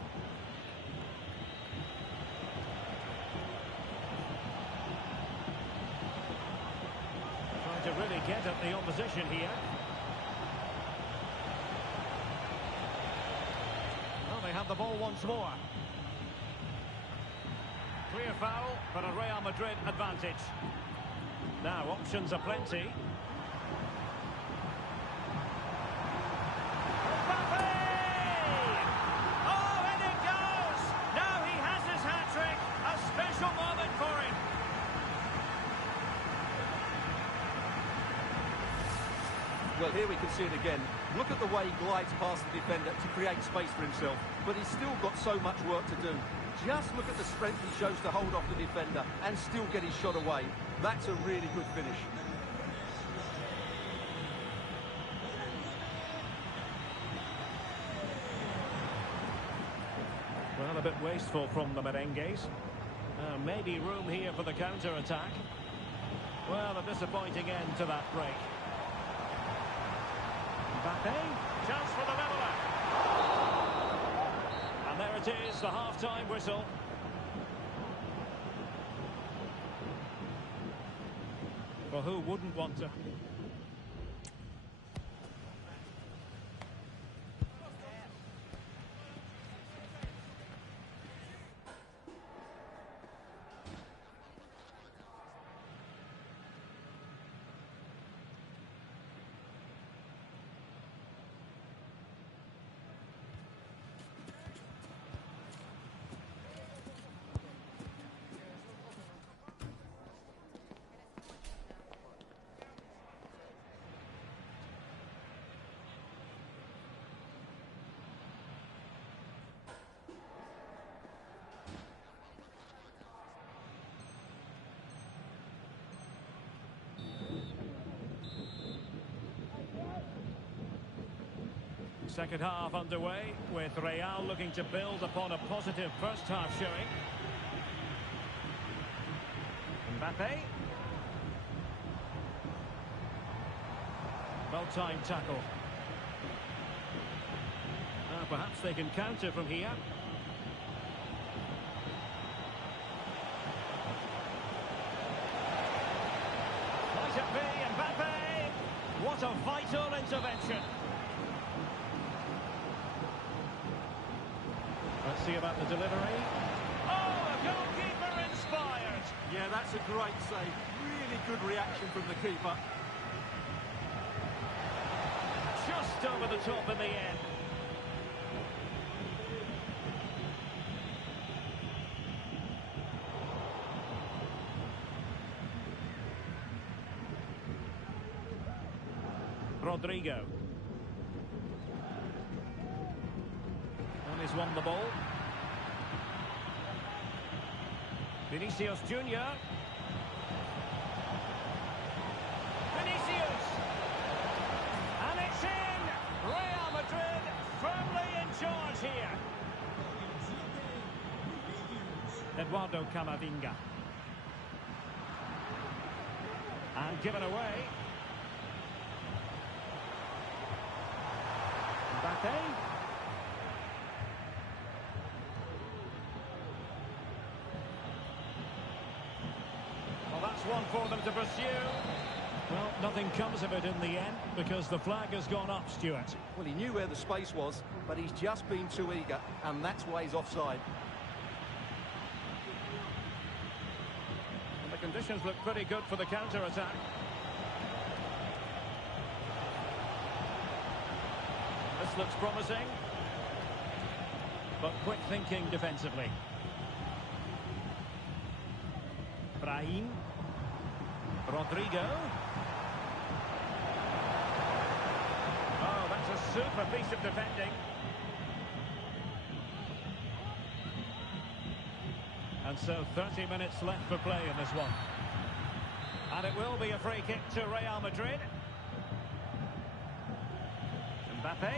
Trying to really get at the opposition here. Well, they have the ball once more. Clear foul, but a Real Madrid advantage. Now, options are plenty. Mbappe! Oh, and it goes! Now he has his hat-trick. A special moment for him. Well, here we can see it again. Look at the way he glides past the defender to create space for himself. But he's still got so much work to do. Just look at the strength he shows to hold off the defender and still get his shot away. That's a really good finish. Well, a bit wasteful from the merengues. Maybe room here for the counter-attack. Well, a disappointing end to that break. Mbappe, chance for the leveller. And there it is, the half-time whistle. Well, who wouldn't want to? Second half underway, with Real looking to build upon a positive first half showing. Mbappe. Well-timed tackle. Perhaps they can counter from here. Might it be Mbappe? What a vital intervention. Let's see about the delivery. Oh, a goalkeeper inspired. Yeah, that's a great save. Really good reaction from the keeper. Just over the top in the end. Rodrigo. And he's won the ball. Vinicius Junior. Vinicius! And it's in! Real Madrid firmly in charge here. Eduardo Camavinga. And given away. Mbappe. Well, that's one one for them to pursue. Well, nothing comes of it in the end because the flag has gone up, Stuart. Well, he knew where the space was, but he's just been too eager, and that's why he's offside. And the conditions look pretty good for the counter-attack. This looks promising. But quick thinking defensively. Brahim. Rodrigo. Oh, that's a super piece of defending. And so 30 minutes left for play in this one. And it will be a free kick to Real Madrid. Mbappe.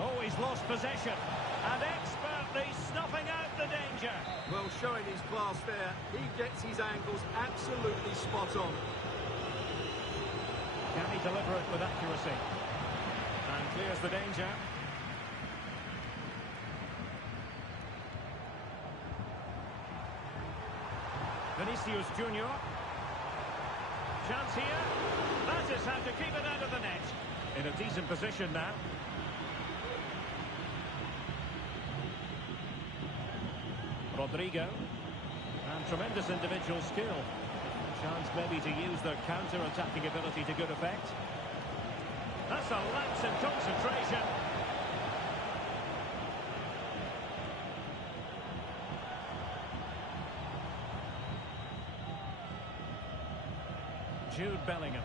Oh, he's lost possession. And expertly snuffing out the danger. Well, showing his class there. He gets his angles absolutely spot on. Can he deliver it with accuracy? And clears the danger. Vinicius Junior. Chance here. That is how to keep it out of the net. In a decent position now. Rodrigo. And tremendous individual skill. Chance maybe to use their counter-attacking ability to good effect. That's a lapse in concentration. Jude Bellingham.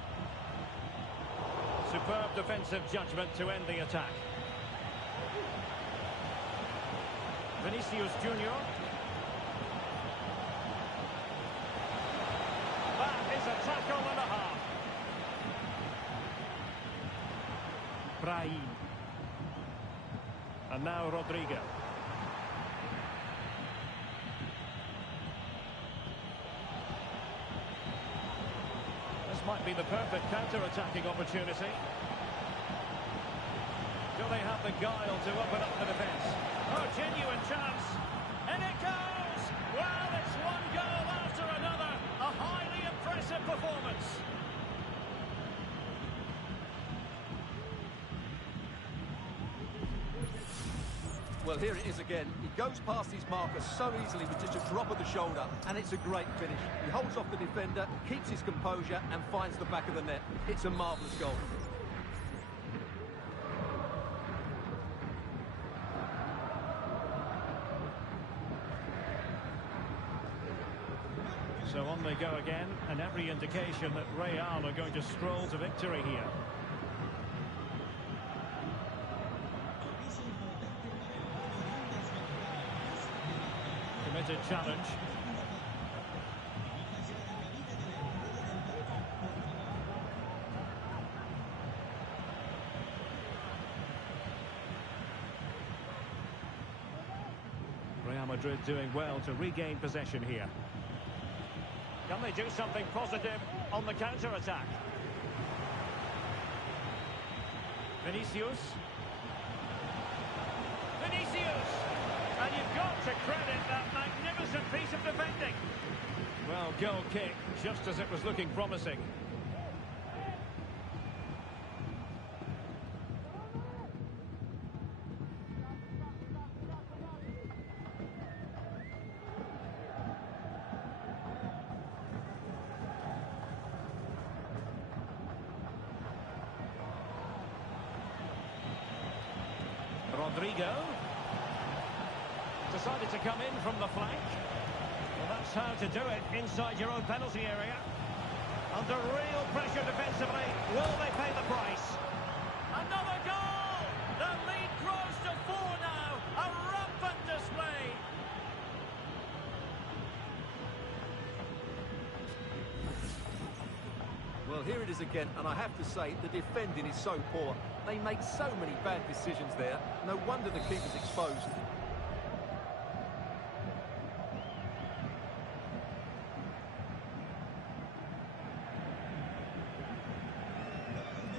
Superb defensive judgment to end the attack. Vinicius Junior. That is a tackle and a half. Brahim. And now Rodrigo. This might be the perfect counter-attacking opportunity. Do they have the guile to open up the defence? Oh, genuine chance. And it goes! Well, it's one goal after another. A highly impressive performance. Well, here it is again. He goes past his marker so easily with just a drop of the shoulder, and it's a great finish. He holds off the defender, keeps his composure, and finds the back of the net. It's a marvellous goal. So on they go again, and every indication that Real are going to stroll to victory here. Committed challenge. Real Madrid doing well to regain possession here. Can they do something positive on the counter-attack? Vinicius. Vinicius! And you've got to credit that magnificent piece of defending. Well, goal kick, just as it was looking promising. Rodrigo decided to come in from the flank. Well, that's how to do it inside your own penalty area. Under real pressure defensively. Will they pay the price? Another goal! The lead grows to 4 now. A rampant display. Well, here it is again, and I have to say, the defending is so poor. They make so many bad decisions there. No wonder the keeper's exposed.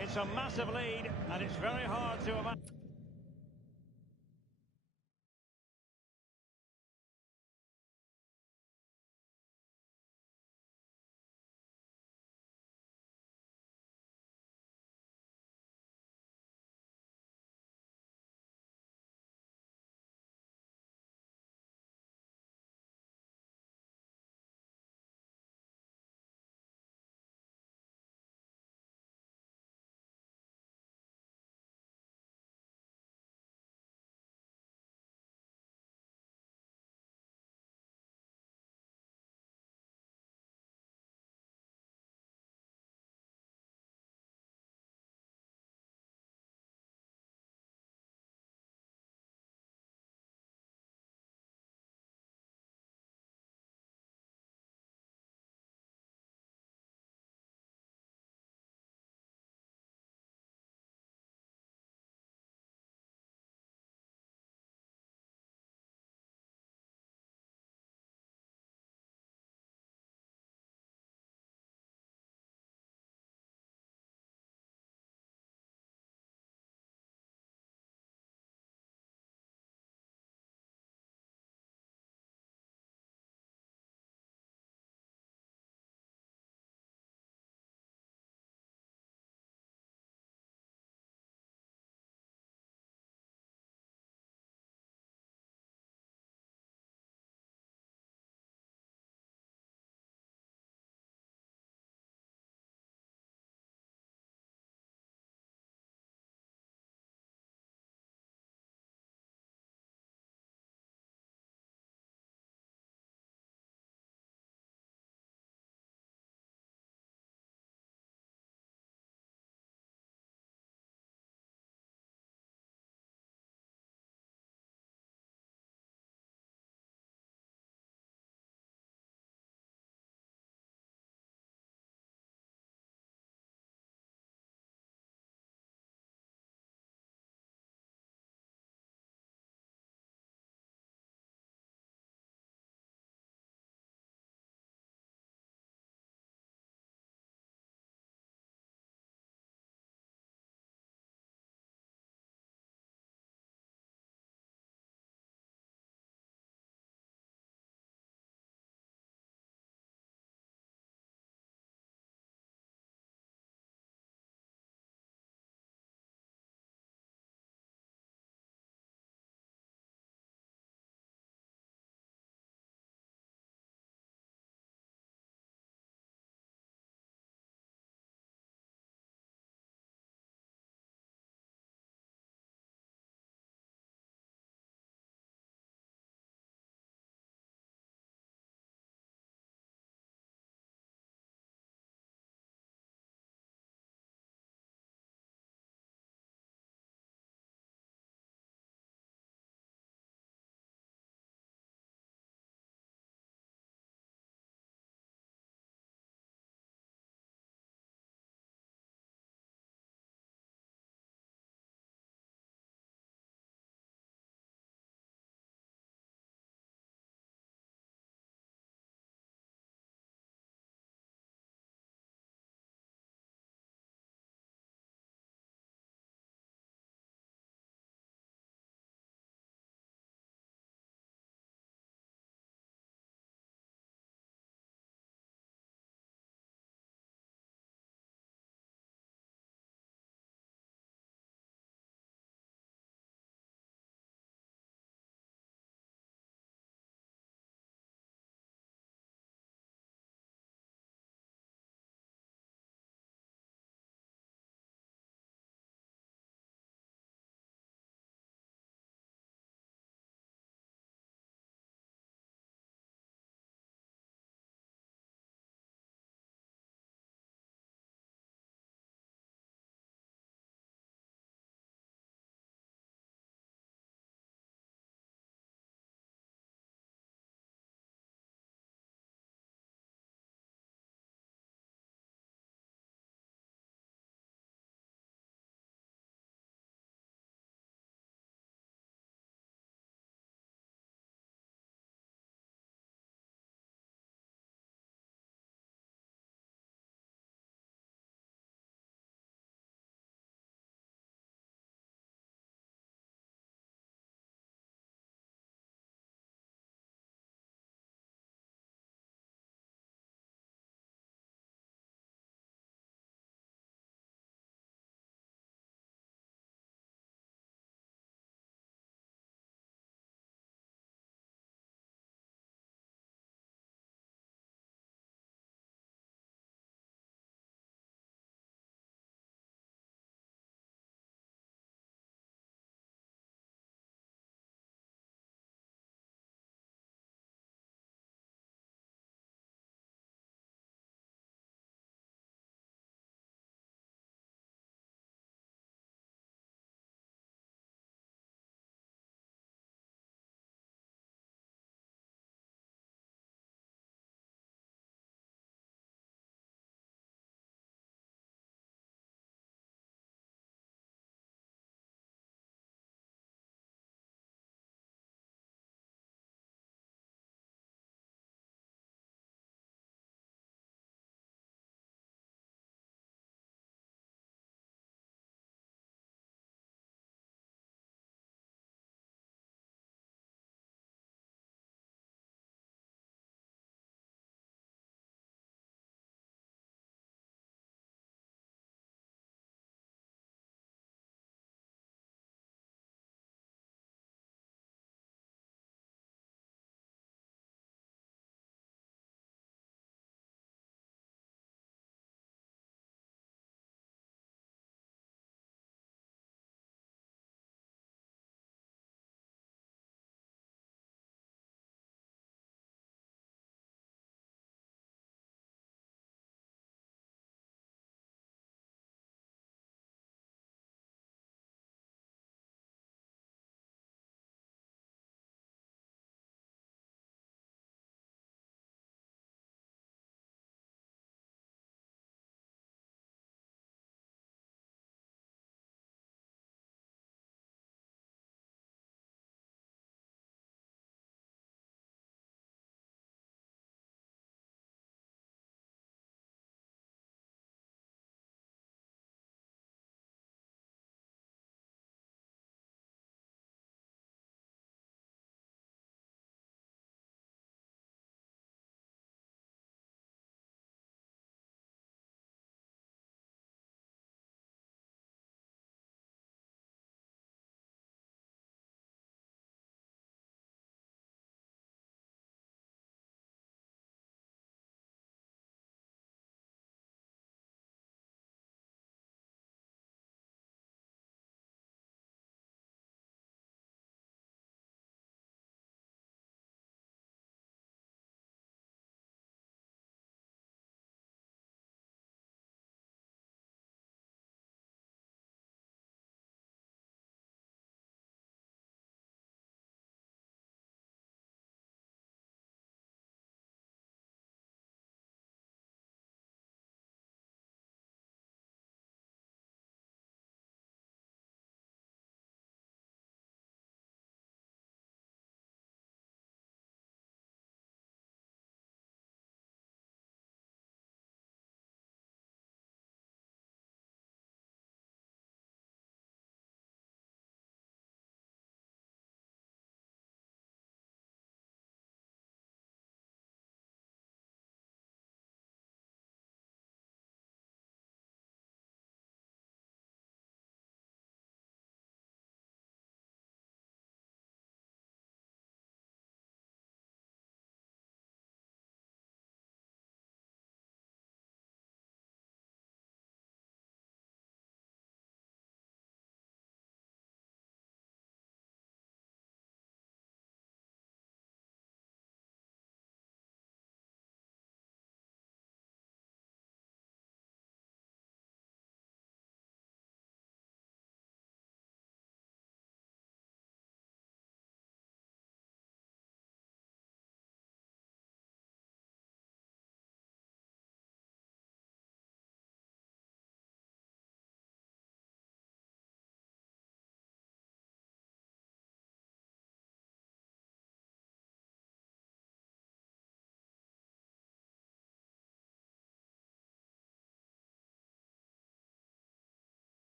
It's a massive lead, and it's very hard to imagine.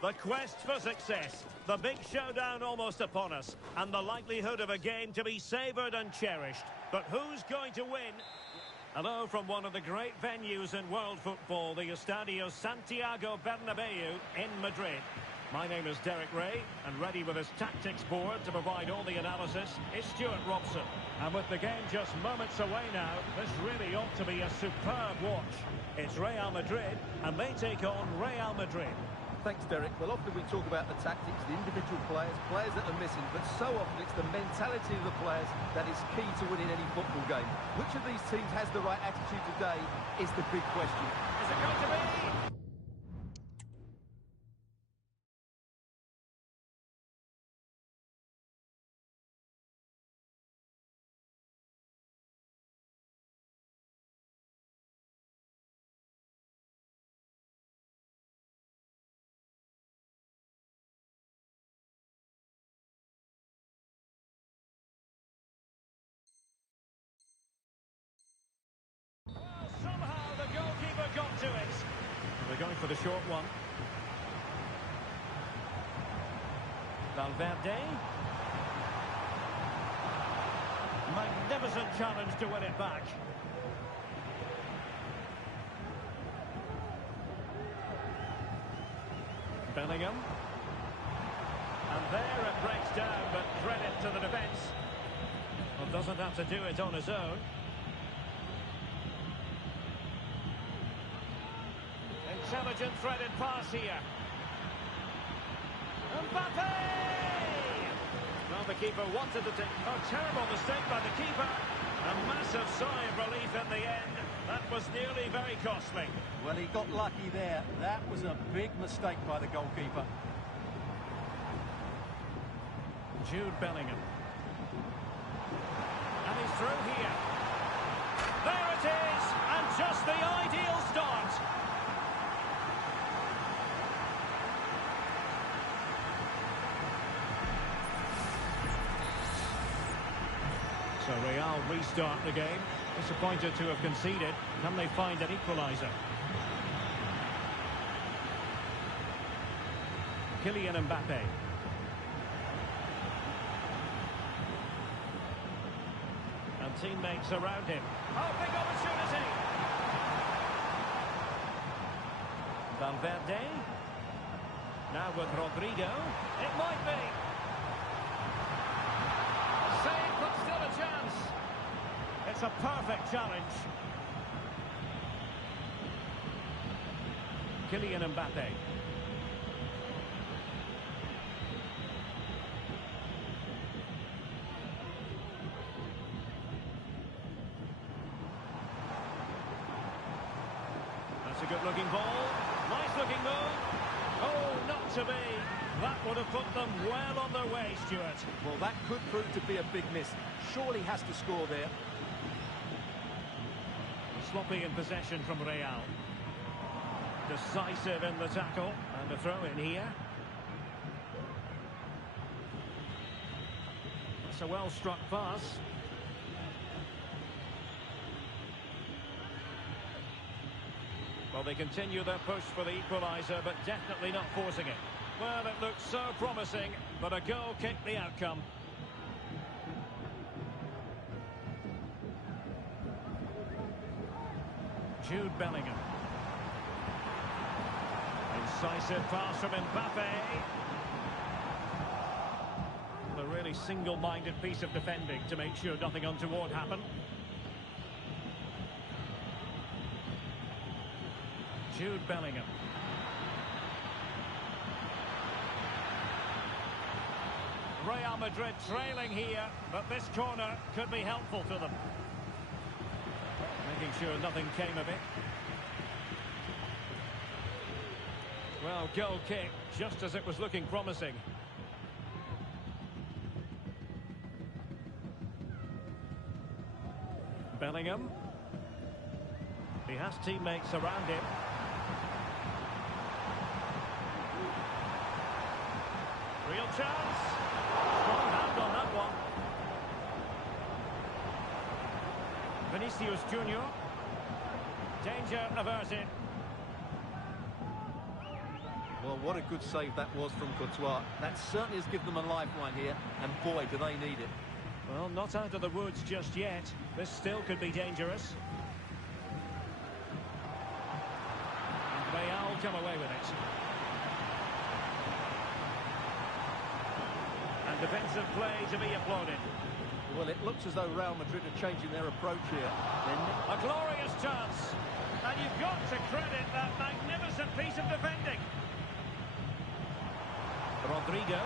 The quest for success, the big showdown almost upon us, and the likelihood of a game to be savoured and cherished. But who's going to win? Hello from one of the great venues in world football, the Estadio Santiago Bernabéu in Madrid. My name is Derek Ray, and ready with his tactics board to provide all the analysis is Stuart Robson. And with the game just moments away now, this really ought to be a superb watch. It's Real Madrid, and they take on Real Madrid. Thanks, Derek. Well, often we talk about the tactics, the individual players, players that are missing, but so often it's the mentality of the players that is key to winning any football game. Which of these teams has the right attitude today is the big question. Is it going to be? Somehow the goalkeeper got to it. They're going for the short one. Valverde. Magnificent challenge to win it back. Bellingham. And there it breaks down, but credit to the defence. Well, doesn't have to do it on his own. Intelligent threaded pass here. Mbappe! Well, the keeper wanted to take... Oh, terrible mistake by the keeper. A massive sigh of relief in the end. That was nearly very costly. Well, he got lucky there. That was a big mistake by the goalkeeper. Jude Bellingham. And he's through here. There it is! And just the ideal start. So Real restart the game. Disappointed to have conceded. Can they find an equaliser? Kylian Mbappe. And teammates around him. Oh, big opportunity! Valverde. Now with Rodrigo. It might be. Save, but still a chance. It's a perfect challenge. Kylian Mbappe. That's a good-looking ball. Nice-looking move. Oh, not to be. That would have put them well on their way, Stuart. Well, that could prove to be a big miss. Surely has to score there. Sloppy in possession from Real. Decisive in the tackle. And the throw in here. It's a well-struck pass. Well, they continue their push for the equaliser, but definitely not forcing it. Well, it looked so promising, but a goal kicked the outcome. Jude Bellingham. Incisive pass from Mbappe. A really single-minded piece of defending to make sure nothing untoward happened. Jude Bellingham. Real Madrid trailing here, but this corner could be helpful to them. Making sure nothing came of it. Well, goal kick, just as it was looking promising. Bellingham. He has teammates around him. Real chance. Strong hand on that one. Vinicius Junior. Danger averted. Well, Well, what a good save that was from Courtois. That certainly has given them a lifeline here, and boy, do they need it. Well, not out of the woods just yet. This still could be dangerous. And Real come away with it. And defensive play to be applauded. Well, it looks as though Real Madrid are changing their approach here. A glorious chance. And you've got to credit that magnificent piece of defending. Rodrigo.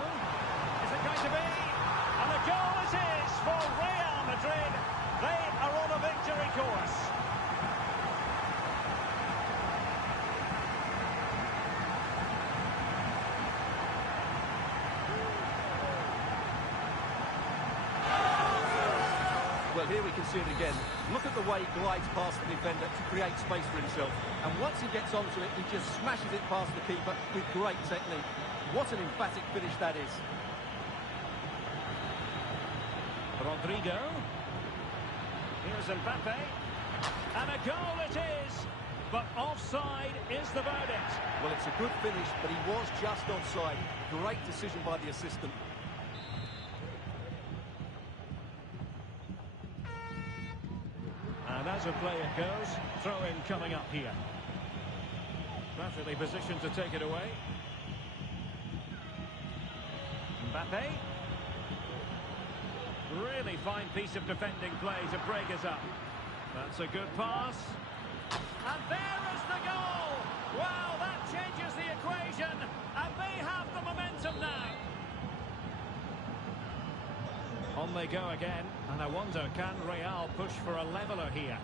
Is it going to be? And a goal it is for Real Madrid. They are on a victory course. Well, here we can see it again. Look at the way he glides past the defender to create space for himself. And once he gets onto it, he just smashes it past the keeper with great technique. What an emphatic finish that is. Rodrigo. Here's Mbappe. And a goal it is. But offside is the verdict. Well, it's a good finish, but he was just offside. Great decision by the assistant. And as a player goes, throw-in coming up here. Perfectly positioned to take it away. Mbappe. Really fine piece of defending play to break us up. That's a good pass. And there is the goal! Wow, that changes the equation. And they have the momentum now. On they go again. And I wonder, can Real push for a leveller here?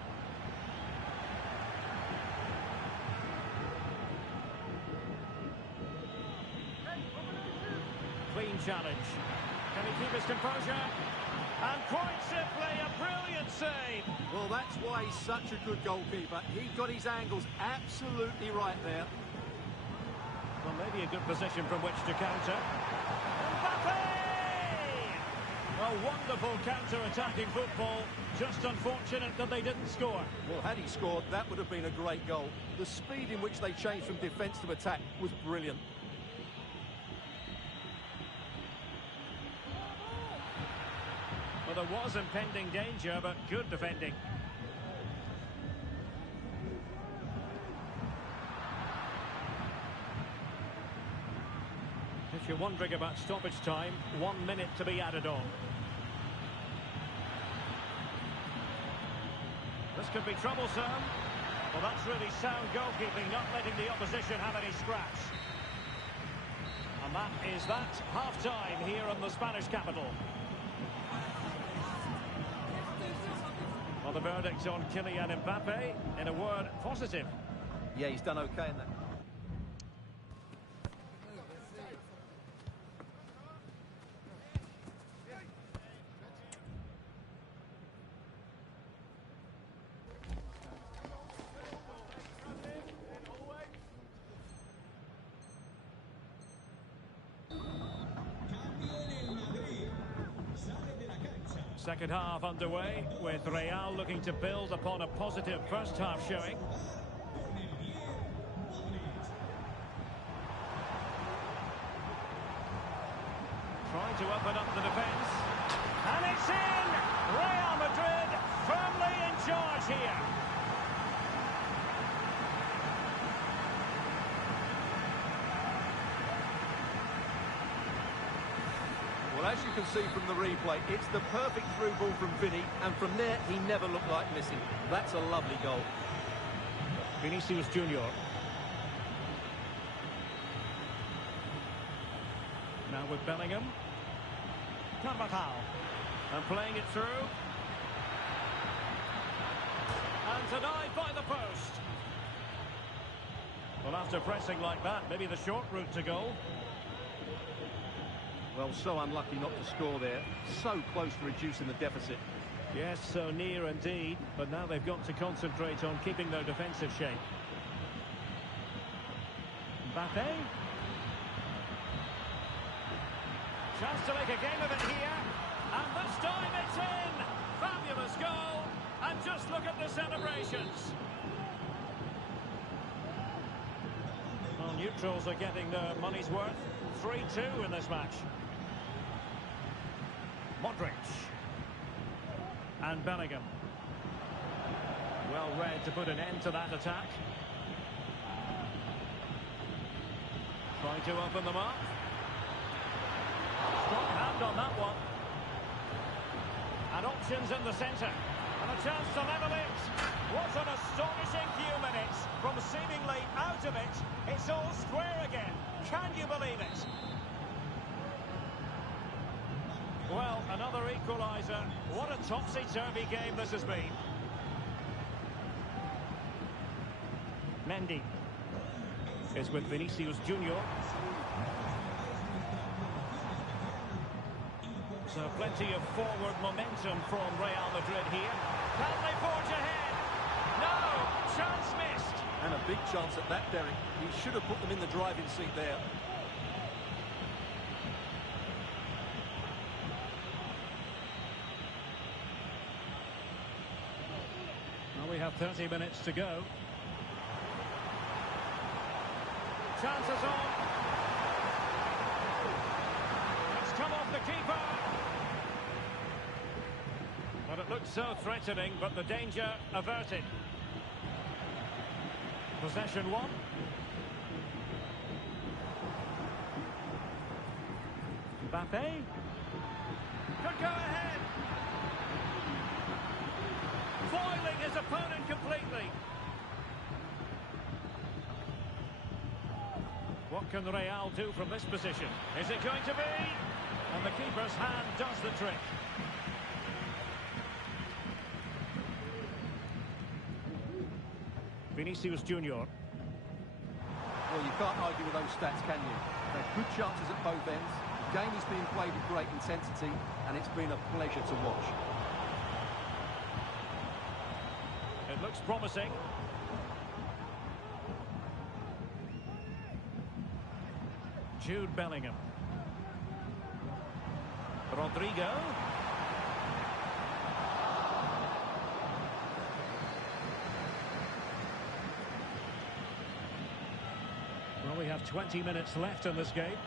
Clean challenge. Can he keep his composure? And quite simply, a brilliant save. Well, that's why he's such a good goalkeeper. He got his angles absolutely right there. Well, maybe a good position from which to counter. Mbappe! A wonderful counter-attacking football. Just unfortunate that they didn't score. Well, had he scored, that would have been a great goal. The speed in which they changed from defence to attack was brilliant. Well, there was impending danger, but good defending. If you're wondering about stoppage time, 1 minute to be added on. This could be troublesome. Well, that's really sound goalkeeping, not letting the opposition have any scraps. And that is that. Half-time here in the Spanish capital. Well, the verdict on Kylian Mbappe, in a word, positive. Yeah, he's done okay in that. Second half underway, with Real looking to build upon a positive first half showing. Trying to open up the defence. And it's in! Real Madrid firmly in charge here. Well, as you can see from the replay, it's the perfect through ball from Vinny, and from there, he never looked like missing. That's a lovely goal. Vinicius Junior. Now with Bellingham. Carvajal. And playing it through. And denied by the post. Well, after pressing like that, maybe the short route to goal. Well, so unlucky not to score there. So close to reducing the deficit. Yes, so near indeed. But now they've got to concentrate on keeping their defensive shape. Mbappe. Chance to make a game of it here. And this time it's in. Fabulous goal. And just look at the celebrations. Well, neutrals are getting their money's worth. 3-2 in this match. Modric. And Bellingham. Well read to put an end to that attack. Trying to open them up. Strong hand on that one. And options in the centre. And a chance to level it. What an astonishing few minutes. From seemingly out of it, it's all square again. Can you believe it? Well, another equaliser. What a topsy-turvy game this has been. Mendy is with Vinicius Junior. So plenty of forward momentum from Real Madrid here. Can they forge ahead? No! Chance missed! And a big chance at that, Derek. He should have put them in the driving seat there. Well, we have 30 minutes to go. Chances on. It's come off the keeper. But it looks so threatening, but the danger averted. Possession one. Mbappe. Could go ahead. Foiling his opponent completely. What can Real do from this position? Is it going to be? And the keeper's hand does the trick. Vinicius Junior. Well, you can't argue with those stats, can you? They're good chances at both ends. The game is being played with great intensity, and it's been a pleasure to watch. It looks promising. Jude Bellingham. Rodrigo. Well, we have 20 minutes left in this game.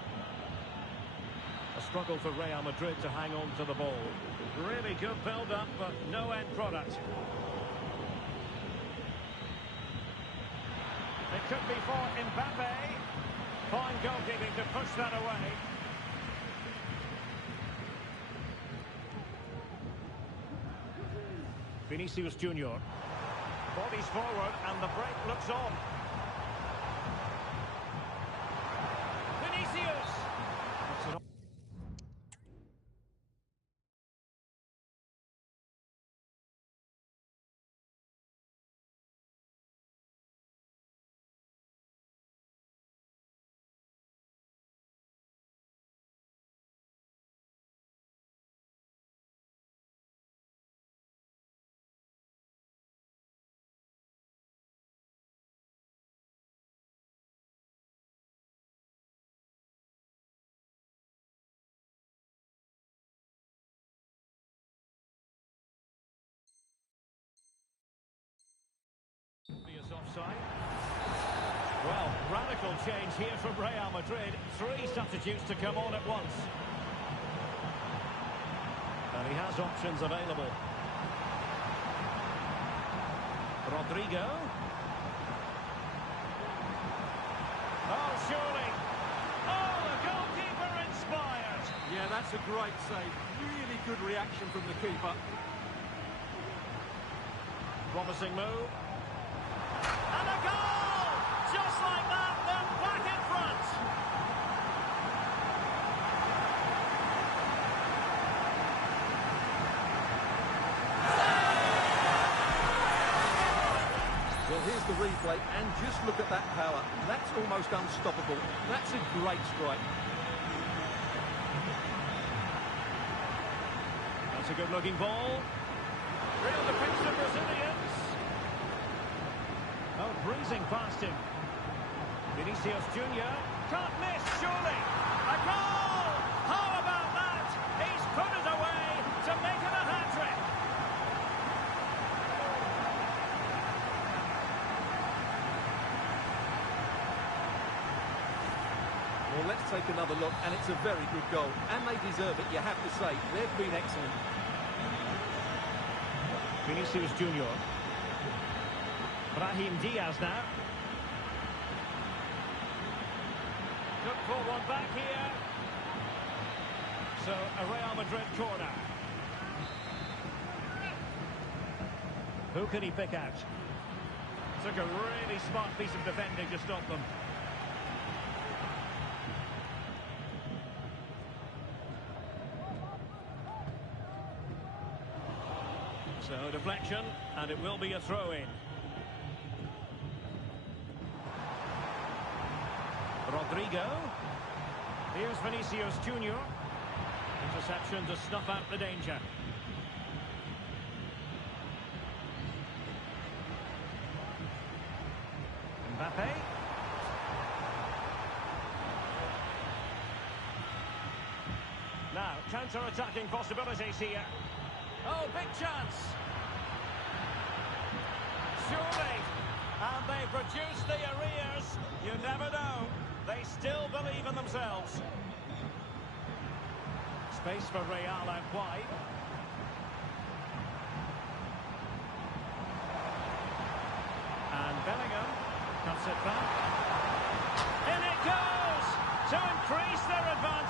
A struggle for Real Madrid to hang on to the ball. Really good build-up, but no end product. It could be for Mbappe. Fine goalkeeping to push that away. Vinicius Junior. Bodies forward and the break looks on. Vinicius! Offside. Well, radical change here from Real Madrid. 3 substitutes to come on at once. And he has options available. Rodrigo. Oh, surely. Oh, the goalkeeper inspired. Yeah, that's a great save. Really good reaction from the keeper. Promising move. And a goal! Just like that, they're back in front. Well, here's the replay, and just look at that power. That's almost unstoppable. That's a great strike. That's a good-looking ball. Real defensive Brazilians. Oh, breezing past him. Vinicius Junior. Can't miss, surely. A goal! How about that? He's put it away to make it a hat-trick. Let's take another look, and it's a very good goal. And they deserve it, you have to say. They've been excellent. Vinicius Junior. Brahim Diaz now. Look for one back here. So, a Real Madrid corner. Who can he pick out? Took a really smart piece of defending to stop them. So, deflection, and it will be a throw-in. Rodrigo. Here's Vinicius Junior. Interception to snuff out the danger. Mbappe. Now, counter-attacking possibilities here. Oh, big chance. Surely. And they produce the arrears. You never know. They still believe in themselves. Space for Real out wide. And Bellingham cuts it back. In it goes! To increase their advantage.